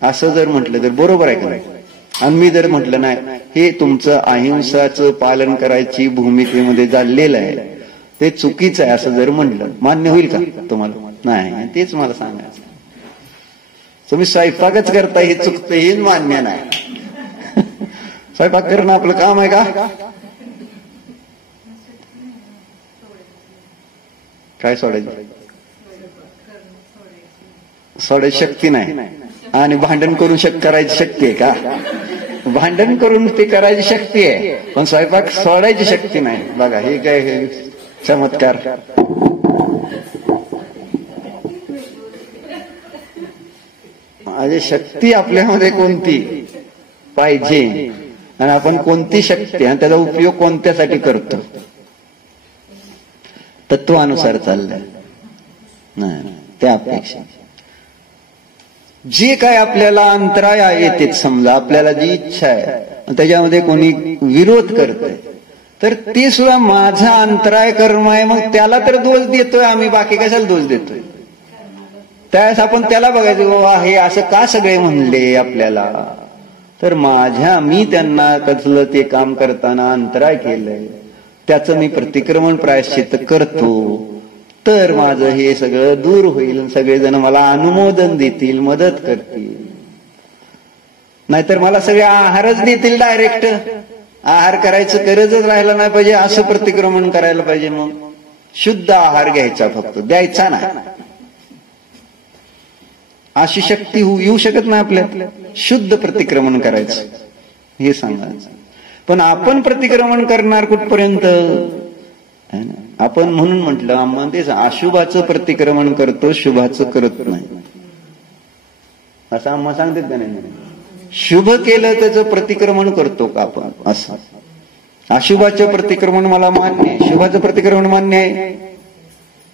असं जर म्हटलं तर बरोबर आहे का नाही? आणि मी जर म्हटलं नाही, हे तुमचं अहिंसाचं पालन करायची भूमिकेमध्ये चाललेलं आहे, ते चुकीचं आहे असं जर म्हटलं, मान्य होईल का तुम्हाला? नाही. तेच मला सांगायचं. तुम्ही स्वयंपाकच करता हे चुकतं, हे मान्य नाही. स्वयंपाक करणं आपलं काम आहे का? काय सोडायचं? सोडायची शक्ती नाही. आणि भांडण करून करायची शक्ती आहे का? भांडण करून ते करायची शक्ती आहे, पण स्वयंपाक सोडायची शक्ती नाही. बघा हे काय चमत्कार. माझी शक्ती आपल्यामध्ये कोणती पाहिजे आणि आपण कोणती शक्ती आणि त्याचा उपयोग कोणत्यासाठी करतो, तत्वानुसार चाललंय नाही. त्या अपेक्षा जे काय आपल्याला अंतराय येते, समजा आपल्याला जी इच्छा आहे त्याच्यामध्ये कोणी विरोध करतंय तर ते सुद्धा माझा अंतराय कर्म आहे, मग त्याला तर दोष देतोय आम्ही, बाकी कशाला दोष देतोय? त्यावेळेस आपण त्याला बघायचं, हे असं का सगळे म्हणले आपल्याला, तर मी त्यांना कसलं ते काम करताना अंतराय केलंय, त्याचं मी प्रतिक्रमण प्रायश्चित्त करतो, तर माझं हे सगळं दूर होईल, सगळेजण मला अनुमोदन देतील, मदत करतील. नाहीतर मला सगळे आहारच देतील डायरेक्ट, आहार करायचं गरजच राहायला नाही पाहिजे, असं प्रतिक्रमण करायला पाहिजे. मग शुद्ध आहार घ्यायचा, फक्त द्यायचा नाही. अशी शक्ती येऊ शकत नाही आपल्यात शुद्ध प्रतिक्रमण करायचं, हे सांगायचं. पण आपण प्रतिक्रमण करणार कुठपर्यंत? आपण म्हणून म्हटलं आम्हा तेच अशुभाचं प्रतिक्रमण करतो, शुभाचं करत नाही असं आम्हा सांगतात का नाही? शुभ केलं त्याचं प्रतिक्रमण करतो का आपण? असं अशुभाचं प्रतिक्रमण मला मान्य आहे, शुभाचं प्रतिक्रमण मान्य आहे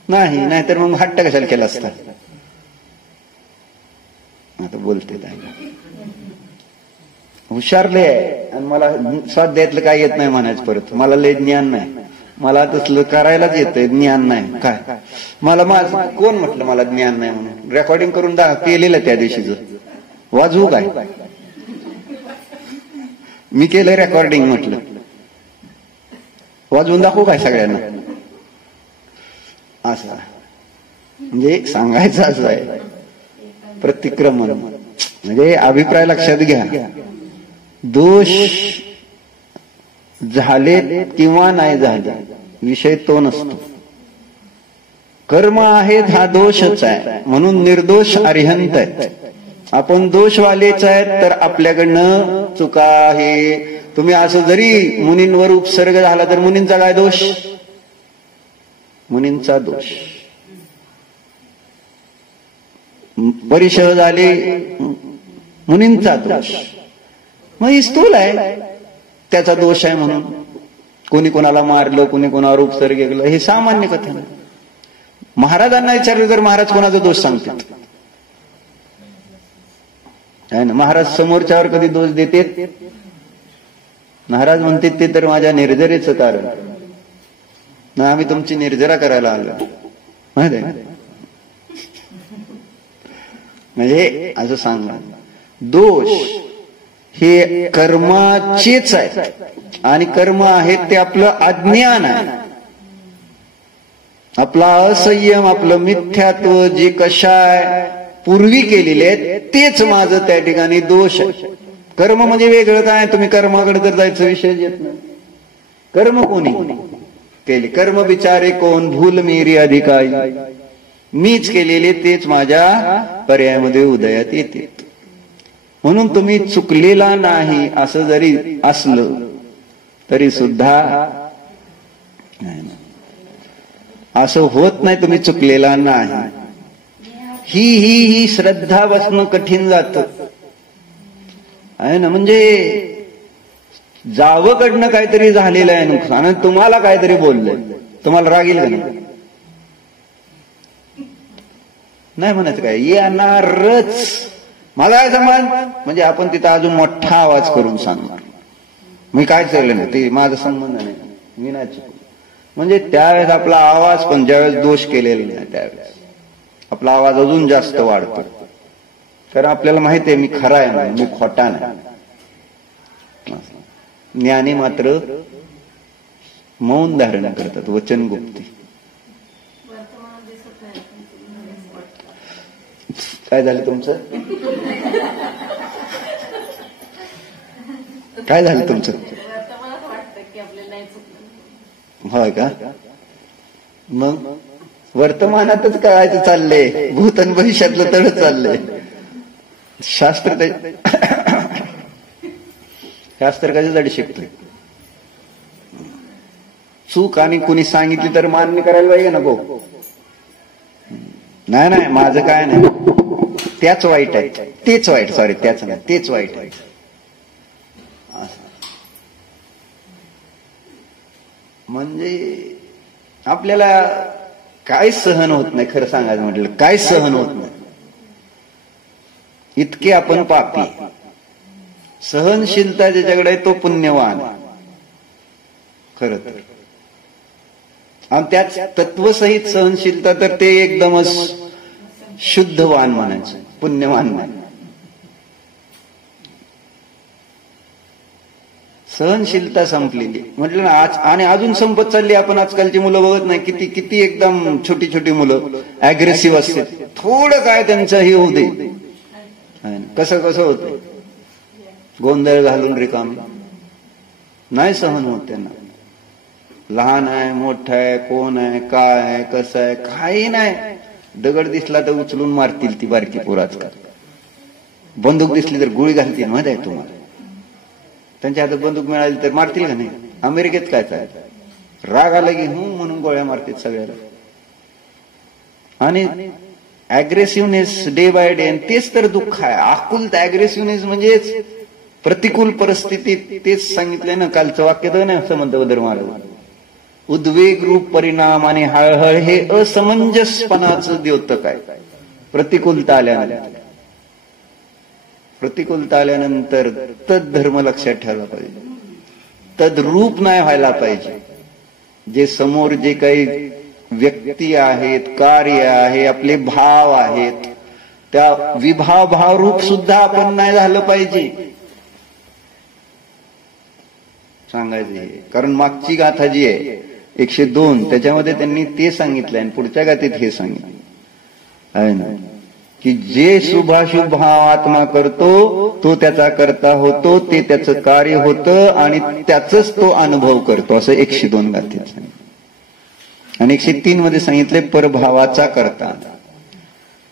नाही. नाहीतर मग हट्ट कशाला केला असता? आता बोलते हुशारले आहे आणि मला स्वाध्यायातलं काय येत नाही म्हणायचं परत, मला लय ज्ञान नाही, मला तसलं करायलाच येतंय, ज्ञान नाही. काय मला कोण म्हटलं मला ज्ञान नाही म्हणून? रेकॉर्डिंग करून केलेलं त्या दिवशीच वाजवू काय? मी केलं रेकॉर्डिंग, म्हटलं वाजवून दाखवू काय सगळ्यांना? असं म्हणजे सांगायचं असं आहे. प्रतिक्रमण म्हणजे अभिप्राय लक्षात घ्या. दोष झाले किंवा नाही झाले विषय तो नसतो. कर्म आहेत हा दोषच आहे, म्हणून निर्दोष अरिहंत आहेत. आपण दोषवालेच आहेत तर आपल्याकडनं चुका आहे. तुम्ही असं जरी मुनींवर उपसर्ग झाला तर मुनींचा काय दोष? मुनींचा दोष. परिषद झाले मुनींचा दोष. मग ही स्थूल आहे, त्याचा दोष आहे म्हणून. कोणी कोणाला मारलं, कोणी कोणावर उपसर्ग गेलं, हे सामान्य कथन आहे. महाराजांना विचारलं तर महाराज कोणाचा दोष सांगतात? महाराज समोरच्यावर कधी दोष देते? महाराज म्हणते ते तर माझ्या निर्जरेचं कारण ना, आम्ही तुमची निर्जरा करायला आलो माहिती आहे. म्हणजे असं सांगा, दोष हे कर्माचेच आहे आणि कर्म आहेत ते आपलं अज्ञान आहे, आपला असंयम, आपलं मिथ्यात्व जे कशाय पूर्वी केलेले आहेत तेच माझं त्या ठिकाणी दोष आहे. कर्म म्हणजे वेगळं काय? तुम्ही कर्माकडे तर जायचं विषय येत नाही. कर्म कोणी केले? कर्म बिचारे कोण? भूल मेरी अधिकारी, मीच केलेले तेच माझ्या पर्यायामध्ये उदयात येते. म्हणून तुम्ही चुकलेला नाही असं जरी असलं तरी सुद्धा असं होत नाही तुम्ही चुकलेला नाही. ही श्रद्धा बसणं कठीण जातं आहे ना. म्हणजे जावकडनं काहीतरी झालेलं आहे नुकसान आणि तुम्हाला काहीतरी बोललंय, तुम्हाला राग येईल का नाही? नाही म्हणायचं काय, येणारच. मला काय समज म्हणजे आपण तिथं अजून मोठा आवाज करून सांगणार मी काय चाललं नाही, ते माझा संबंध नाही, मी नाही चुकलो. म्हणजे त्यावेळेस आपला आवाज पण ज्यावेळेस दोष केलेला नाही त्यावेळेस आपला आवाज अजून जास्त वाढतो. कारण आपल्याला माहिती आहे मी खरा आहे म्हणून, मी खोटा नाही. ज्ञानी मात्र मौन धारण करतात, वचन गुप्ती. काय झालं तुमचं? काय झालं तुमचं? होय का? मग वर्तमानातच कळायचं चाललंय, भूत आणि भविष्यातलं तळ चाललंय. शास्त्र शास्त्र कशासाठी शिकतोय? चूक आणि कुणी सांगितली तर मान्य करायला पाहिजे नको. नाही नाही माझं काय नाही, त्याच वाईट आहे, तेच वाईट, सॉरी त्याच नाही, तेच वाईट आहे. म्हणजे आपल्याला काय सहन होत नाही, खरं सांगायचं म्हटलं काय सहन होत नाही. इतके आपण पापी. सहनशीलता ज्याच्याकडे आहे तो पुण्यवान खरं तर. आणि त्याच तत्वसहित सहनशीलता तर ते एकदमच शुद्धवान म्हणायचं, पुण्यवान नाही. सहनशीलता संपलेली म्हटलं ना आज, आणि अजून संपत चालली. आपण आजकालची मुलं बघत नाही किती किती एकदम छोटी छोटी मुलं अग्रेसिव्ह असते. थोडं काय त्यांचं हे होऊ दे, कसं कसं होतं, गोंधळ घालून रिकामी, नाही सहन होत त्यांना. लहान आहे, मोठा आहे, कोण आहे, काय आहे, कसं आहे, काही नाही. दगड दिसला तर उचलून मारतील ती बारकी पोरं आजकाल. बंदूक दिसली तर गोळी घालतील, माहित आहे तुम्हाला. त्यांच्या हातात बंदूक मिळाली तर मारतील का नाही? अमेरिकेत काय काय राग आला की म्हणून गोळ्या मारतील सगळ्याला. आणि अग्रेसिव्हनेस डे बाय डे, तेच तर दुःख आहे. आकुलता अग्रेसिव्हनेस म्हणजेच प्रतिकूल परिस्थितीत. तेच सांगितलंय ना कालचं वाक्य तर नाही समंत बदर महाराज, उद्वेग रूप परिणाम आणि हळहळ हे असमंजसपणाचं द्योतक आहे. प्रतिकूलता आल्यानंतर, प्रतिकूलता आल्यानंतर तद धर्म लक्षात ठेवला पाहिजे, तद रूप नाही व्हायला पाहिजे. जे समोर जे काही व्यक्ती आहेत, कार्य आहे, आपले भाव आहेत, त्या विभाव भावरूप सुद्धा आपण नाही झालं पाहिजे सांगायचे. कारण मागची गाथा जी आहे 102 त्याच्यामध्ये त्यांनी ते सांगितलंय आणि पुढच्या गाथेत हे सांगितलं आहे ना, की जे शुभाशुभ भाव आत्मा करतो तो त्याचा करता होतो, ते त्याचं कार्य होतं आणि त्याचंच तो अनुभव करतो, असं 102 गाथेत सांगितलं. आणि 103 मध्ये सांगितले परभावाचा करता.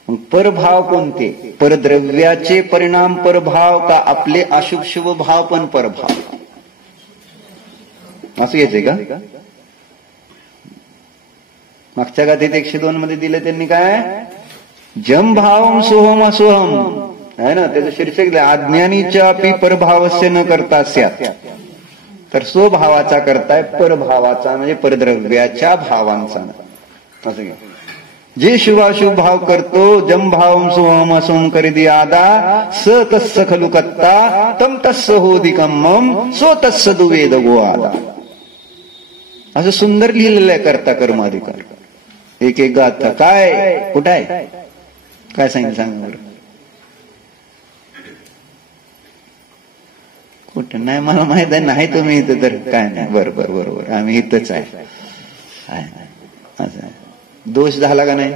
मग परभाव कोणते? परद्रव्याचे परिणाम परभाव का आपले अशुभ शुभ भाव पण परभाव, असं घ्यायचंय का? मागच्या गाथेत 102 मध्ये दिले त्यांनी काय, जम भावम सोहम असोहम आहे ना, त्याचं शीर्षक दिलं अज्ञानीच्या अपि परभावस्य न करता स्यात्. तर स्वभावाचा करताय परभावाचा म्हणजे परद्रव्याच्या भावांचा, असं घ्या. जे शुभाशुभ भाव करतो जम भावम सोहम असोम करिदी आदा स तस्स खलु कत्ता तम तस्स होदिकम्मम सो तस्स दुवेद गो आदा. असं सुंदर लिहिलेलं आहे करता कर्माधिकार. एक एक गाथा काय कुठं आहे, काय सांगितलं सांग बरं. कुठं नाही मला माहित आहे, नाही तुम्ही इथं तर काय नाही. बरोबर बरोबर आम्ही इथंच आहे. असं दोष झाला का नाही,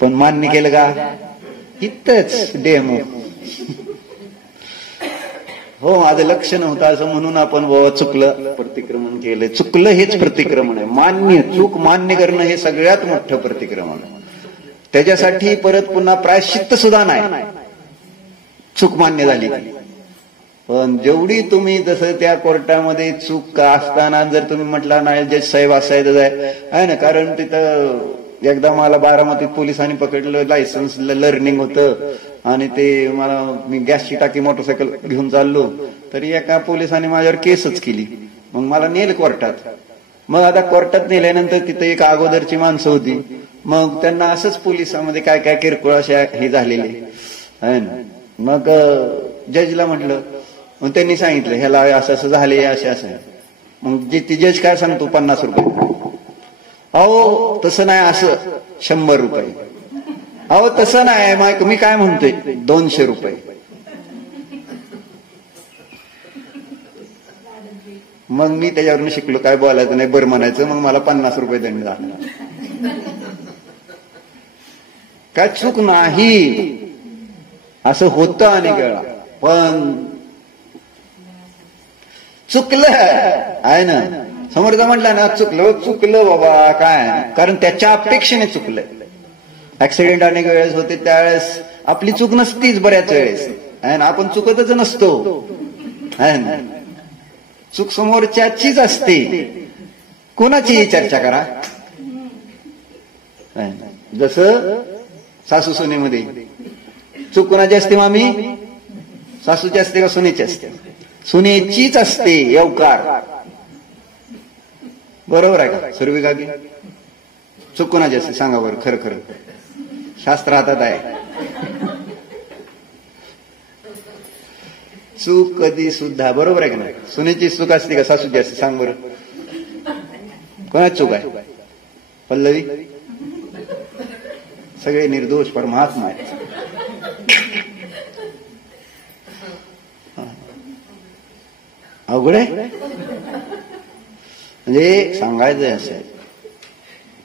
पण मान्य केलं का, इथंच डेमो. हो माझं लक्ष नव्हतं असं म्हणून आपण बाबा चुकलं प्रतिक्रमण केलं. चुकलं हेच प्रतिक्रमण आहे. मान्य चूक मान्य करणं हे सगळ्यात मोठं प्रतिक्रमण आहे. त्याच्यासाठी परत पुन्हा प्रायश्चित्त सुद्धा नाही चूक मान्य झाली. पण जेवढी तुम्ही जसं त्या कोर्टामध्ये चूक असताना जर तुम्ही म्हटला नाही जज साहेब असायचं आहे ना, कारण तिथं एकदा मला बारामतीत पोलिसांनी पकडलं, लायसन्स लर्निंग होतं आणि ते मला मी गॅसची टाकी मोटरसायकल घेऊन चाललो, तरी एका पोलिसांनी माझ्यावर केसच केली. मग मला नेल कोर्टात. मग आता कोर्टात नेल्यानंतर तिथे एक अगोदरची माणसं होती, मग त्यांना असंच पोलिसांमध्ये काय काय किरकोळ अशा हे झालेले आहे ना. मग जजला म्हटलं, मग त्यांनी सांगितलं ह्याला असं असं झाले असे असं. मग जे जज काय सांगतो 50 रुपये. अहो तसं नाही, असं 100 रुपये. अहो तसं नाही, मी काय म्हणतोय 200 रुपये. मग मी त्याच्यावरून शिकलो काय बोलायचं नाही, बरं म्हणायचं. मग मला 50 रुपये दंड झाला. काय चूक नाही असं होतं अनेक वेळा, पण चुकलं आहे ना. समोरचा म्हटला ना चुकलं बाबा काय, कारण त्याच्या अपेक्षेने चुकलंय. ऍक्सिडेंट अनेक वेळेस होते, त्यावेळेस आपली चूक नसतीच बऱ्याच वेळेस आहे ना, आपण चुकतच नसतो आहे ना. चूक समोरच्याचीच असते, कोणाचीही चर्चा करा. जसं सासू सुनेमध्ये चूक कोणाची असते मामी, सासूची असते का सुनेची असते? सुनेचीच असते येवकार. बरोबर आहे का सुरभी काकी? चूक कोणाची असते सांगा बरं, खरं खरं शास्त्र हातात आहे. चूक कधी सुद्धा बरोबर आहे का नाही, सुनेची चूक असते का सासूची असते सांग बरं? कोणाची चूक आहे? पल्लवी सगळे निर्दोष परमात्मा आहेत. अवघड आहे म्हणजे सांगायचंय असं,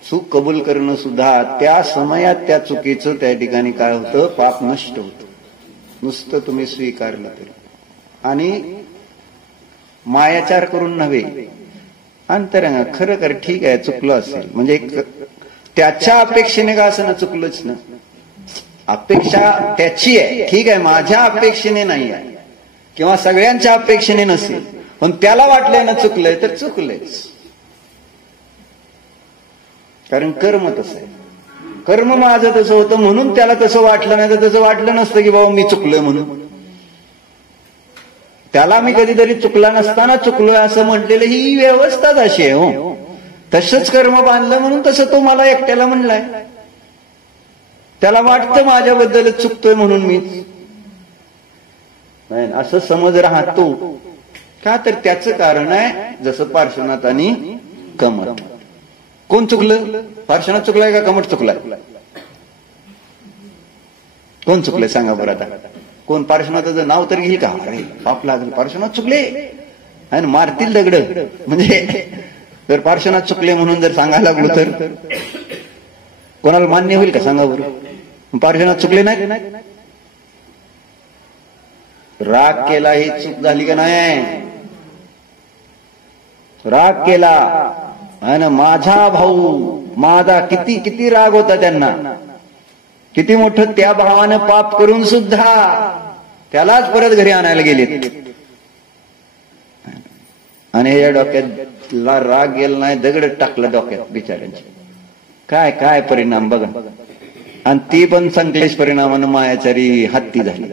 चूक कबूल करणं सुद्धा त्या समयात त्या चुकीचं त्या ठिकाणी काय होतं, पाप नष्ट होतं. नुसतं तुम्ही स्वीकारलं तरी. आणि मायाचार करून नव्हे, अंतरंग खरं कर ठीक आहे चुकलं असेल म्हणजे त्याच्या अपेक्षेने का असं ना चुकलंच ना, अपेक्षा त्याची आहे ठीक आहे, माझ्या अपेक्षेने नाही आहे किंवा सगळ्यांच्या अपेक्षेने नसेल, पण त्याला वाटलंय ना चुकलंय तर चुकलंयच. कारण कर्म तसं आहे, कर्म माझं तसं होतं म्हणून त्याला तसं वाटलं, नाही तर तसं वाटलं नसतं की बाबा मी चुकलोय म्हणून. त्याला मी कधीतरी चुकला नसताना चुकलोय असं म्हटलेलं ही व्यवस्थाच अशी आहे. हो तसंच कर्म बांधलं म्हणून तसं तो मला एकट्याला म्हणलाय. त्याला वाटतं माझ्याबद्दलच चुकतोय म्हणून मीच नाही असं समज राहतो का, तर त्याचं कारण आहे जसं पार्श्वनाथ आणि कमठ. कोण चुकलं? पार्श्वनाथ चुकलाय का कमठ चुकलाय? कोण चुकले सांगा बरं आता? कोण पार्श्वनाथाचं नाव तरी घेईल का? अरे पाप लागेल, पार्श्वनाथ चुकले आणि मारतील दगड. म्हणजे जर पार्श्वनाथ चुकले म्हणून जर सांगायला लागलो तर कोणाला मान्य होईल का सांगा बरं? पार्श्वनाथ चुकले नाही. राग केला ही चूक झाली का नाही? राग केला आणि माझा भाऊ, माझा किती किती राग होता त्यांना, किती मोठं त्या भावानं पाप करून सुद्धा त्यालाच परत घरी आणायला गेलेत. आणि या डोक्यात राग गेला नाही, दगड टाकलं डोक्यात बिचाऱ्यांचे. काय काय परिणाम बघा. आणि ती पण संकलेश परिणामानं मायाचारी हत्ती झाली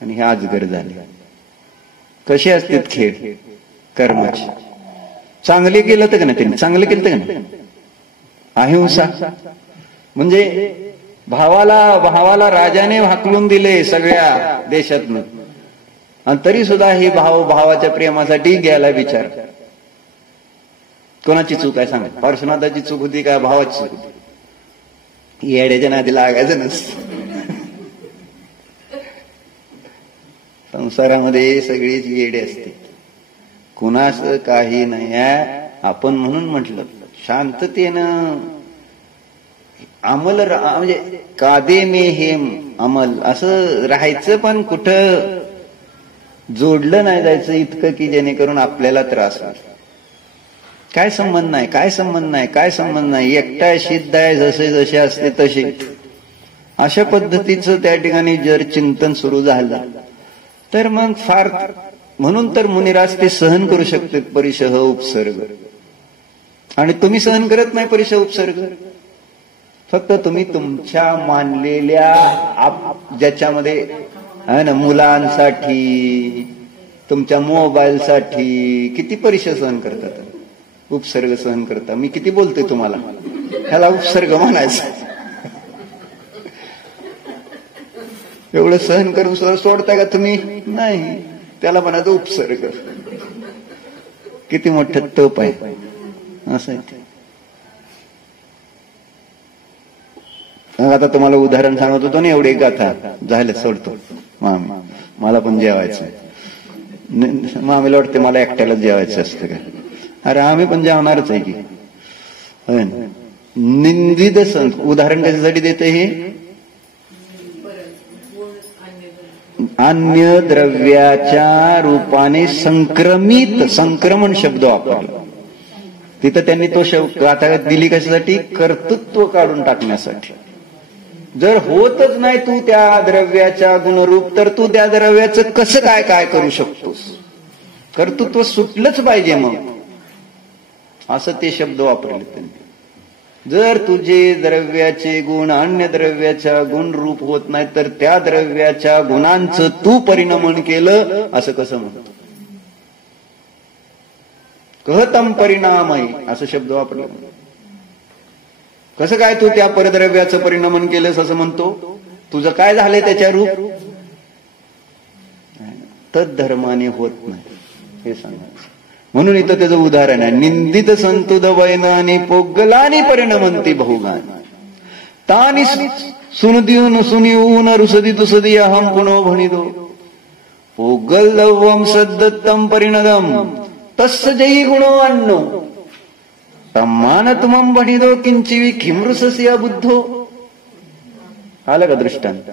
आणि हे अजगर झाले. कसे असतात खेळ कर्माचे? चांगले केलं तर का नाही त्यांनी? चांगलं केलं तर का नाही? अहिंसा म्हणजे भावाला राजाने हाकलून दिले सगळ्या देशातनं, आणि तरी सुद्धा हे भावाच्या प्रेमासाठी गेला विचार. कोणाची चूक आहे सांगा? पार्श्वनाथाची चूक होती का भावाची चूक होती? येड्याच्या नादी लागायचं नसतं. संसारामध्ये सगळीच येडे असते, कुणाच काही नाही आहे. आपण म्हणून म्हटलं शांततेनं अंमल म्हणजे कादे मे हेम अंमल असं राहायचं, पण कुठं जोडलं नाही जायचं इतकं की जेणेकरून आपल्याला त्रास होईल. काय संबंध नाही, काय संबंध नाही, काय संबंध नाही, एकटा सिद्ध आहे, जसे जसे असते तसे. अशा पद्धतीचं त्या ठिकाणी जर चिंतन सुरू झालं तर मग फार, म्हणून तर मुनिराज ते सहन करू शकते परिशह उपसर्ग. आणि तुम्ही सहन करत नाही परिशह उपसर्ग. फक्त तुम्ही तुमच्या मानलेल्या ज्याच्यामध्ये आहे ना, मुलांसाठी, तुमच्या मोबाईलसाठी किती परिशह सहन करतात, उपसर्ग सहन करता. मी किती बोलतोय तुम्हाला, ह्याला उपसर्ग म्हणायचं. एवढं सहन करून सुद्धा सोडताय का तुम्ही? नाही, त्याला म्हणायचं उपसर्ग. किती मोठं तप आहे असं आहे. आता तुम्हाला उदाहरण सांगत होतो ना, एवढी गाथा झालं सोडतो. मला पण जेवायचं, मामीला वाटते मला एकट्यालाच जेवायचं असतं का? अरे आम्ही पण जेवणारच आहे की. निंदित उदाहरण कशासाठी देते हे? अन्य द्रव्याच्या रूपाने संक्रमित, संक्रमण शब्द वापरला तिथं त्यांनी. तो शब्द आता दिली कशासाठी? कर्तृत्व काढून टाकण्यासाठी. जर होतच नाही तू त्या द्रव्याच्या गुणरूप, तर तू त्या द्रव्याचं कसं काय काय करू शकतोस? कर्तृत्व सुटलंच पाहिजे मग, असं ते शब्द वापरले त्यांनी. जर तुझे द्रव्याचे गुण अन्य द्रव्याच्या गुण रूप होत नाही, तर त्या द्रव्याच्या गुणांचं तू परिणमन केलं असं कसं म्हणतो? कहतम परिणामय असं शब्द वापरला. कसं काय तू त्या परद्रव्याचं परिणमन केलंस असं म्हणतो? तुझं काय झालंय त्याच्या रूप? तद्धर्माने होत नाही हे सांगायचं. म्हणून इथं त्याचं उदाहरण आहे. निंदित संतुद वैनानी पोगलानी परिणमंती बहुगानी तानी सुनदिऊन सुनिऊन रुसदी तुसदी अहम पुनो भणिदो पोगलवम सद्दत्तम परिणदम तस्य जयी गुणो अन्नो तम्मान तुमम भणिदो किंचिवी किमृससी अबुद्धो. आलं का दृष्टांत?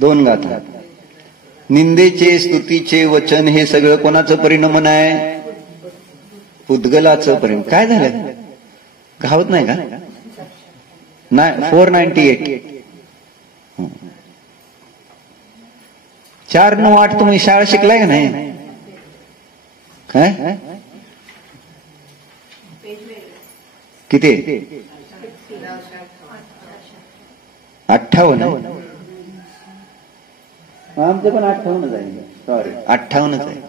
दोन गाथा. निंदेचे स्तुतीचे वचन हे सगळं कोणाचं परिणमन आहे? उद्गलाचं परिणाम. काय झालं? घावत नाही का? 498. 498 तुम्ही शाळा शिकलाय का नाही? काय किती? 58. आमचं पण 58 आहे. सॉरी 58 आहे.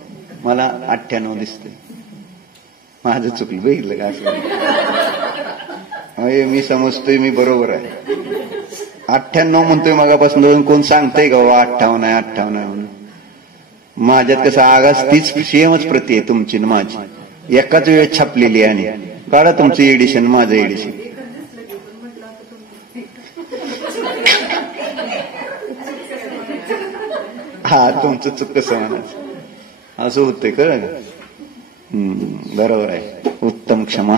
मला 98 दिसतंय. माझं चुकलं बघितलं का? असं मी समजतोय मी बरोबर आहे. 98 म्हणतोय मगापासून. कोण सांगतंय का 58 आहे 58 आहे म्हणून? माझ्यात कसं आगास तीच सेमच प्रती आहे तुमची माझी, एकाच वेळेस छापलेली आहे. आणि काढा तुमचं एडिशन, माझं एडिशन. हा तुमचं चूक कसं म्हणायचं असं होतंय, कळलं का? बरोबर आहे, उत्तम, क्षमा,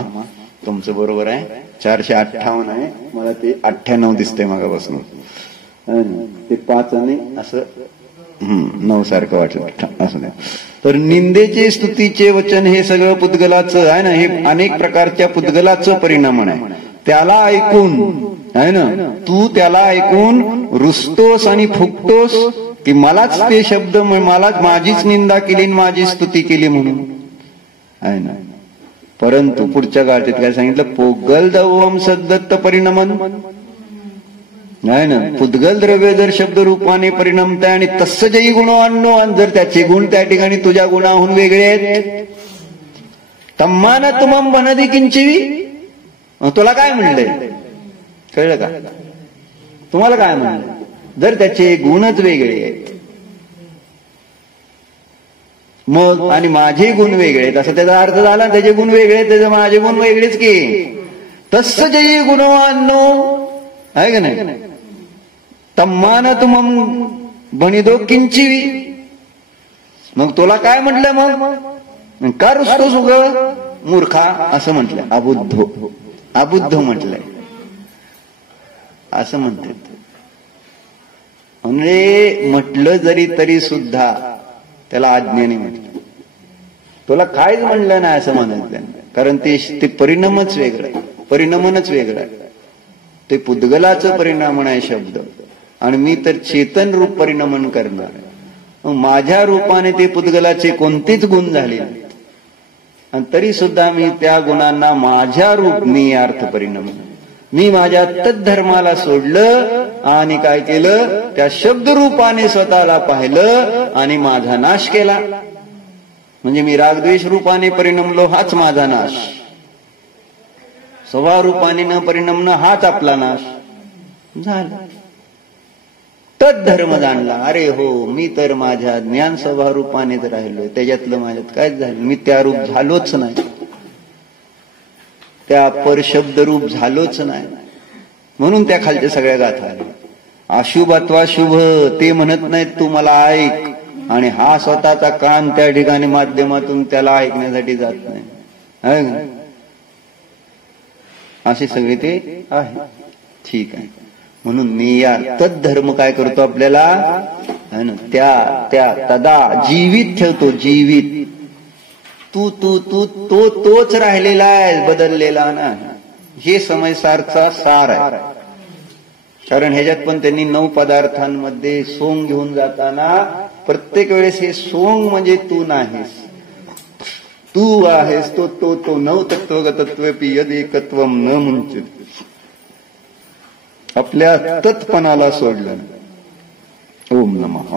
तुमचं बरोबर आहे. 458 आहे, मला ते 98 दिसतंय मागापासून, ते 5 आणि असं 9 सारखं वाटलं, असं द्या. तर निंदेचे स्तुतीचे वचन हे सगळं पुद्गलाचं आहे ना, हे अनेक प्रकारच्या पुद्गलाचं परिणाम आहे. त्याला ऐकून आहे ना, तू त्याला ऐकून रुसतोस आणि फुकतोस की मलाच ते शब्द, मलाच माझीच निंदा केली, माझी स्तुती केली म्हणून आहे ना. परंतु पुढच्या काळात काय सांगितलं, पोगल दवम सद्दत्त परिणमन आहे ना. पुद्गल द्रव्य जर शब्द रूपाने परिणमताय आणि तस्स जई गुणवानो, जर त्याचे गुण त्या ठिकाणी तुझ्या गुणाहून वेगळे आहेत, तम्मान तुमम बनदी किंचिवी. तुला काय म्हणलंय, कळलं का? तुम्हाला काय म्हणलं, जर त्याचे गुणच वेगळे आहेत मग, आणि माझे गुण वेगळे आहेत असं त्याचा अर्थ झाला. त्याचे गुण वेगळे आहेत, त्याचे माझे गुण वेगळेच की. तस्स जई गुणवानो आहे का नाही, तम्मान तुमम बनिदो किंचिवी. मग तुला काय म्हटलं, मग का रुसतो सुग मूर्खा असं म्हटलं, अबुद्ध म्हटलंय असं म्हणतात. म्हणजे म्हटलं जरी तरी सुद्धा त्याला आज्ञाने म्हटलं, तुला काहीच म्हणलं नाही असं म्हणायचं, कारण ते परिणामच वेगळं, परिणमनच वेगळं आहे. ते पुद्गलाचं परिणामन आहे शब्द, आणि मी तर चेतन रूप परिणमन करणार. माझ्या रूपाने ते पुद्गलाचे कोणतेच गुण झाले नाहीत, आणि तरी सुद्धा मी त्या गुणांना माझ्या रूप मी अर्थ परिणमन, मी माझ्या तद्धर्माला सोडलं आणि काय केलं, त्या शब्दरूपाने स्वतःला पाहिलं आणि माझा नाश केला. म्हणजे मी रागद्वेष रूपाने परिणमलो, हाच माझा नाश. स्वभाव रूपाने न परिणमणं हाच आपला नाश झाला. तद्धर्म जाणला, अरे हो मी तर माझ्या ज्ञान स्वभाव रूपानेच राहिलोय, त्याच्यातलं माझ्यात कायच झालं, मी त्या रूप झालोच नाही, त्या परशब्द रूप झालोच नाही. म्हणून त्या खालच्या सगळ्या गाथा आल्या. अशुभ अथवा शुभ ते म्हणत नाहीत, तू मला ऐक, आणि हा स्वतःचा कान त्या ठिकाणी माध्यमातून त्याला ऐकण्यासाठी जात नाही. असे सगळे ते आहे, ठीक आहे. म्हणून मी या तद्धर्म काय करतो आपल्याला है ना, त्या तदा जीवित ठेवतो, जीवित. तू तू तू तो तोच राहिलेला आहे, बदललेला ना. हे समयसारचा सार आहे. कारण ह्याच्यात पण त्यांनी 9 पदार्थांमध्ये सोंग घेऊन जाताना प्रत्येक वेळेस हे सोंग म्हणजे तू नाहीस, तू आहेस तो तो तो 9 तत्वगतत्वे यद एकत्वम न मुंचित. आपल्या तत्पणाला सोडलं. ओम नमः.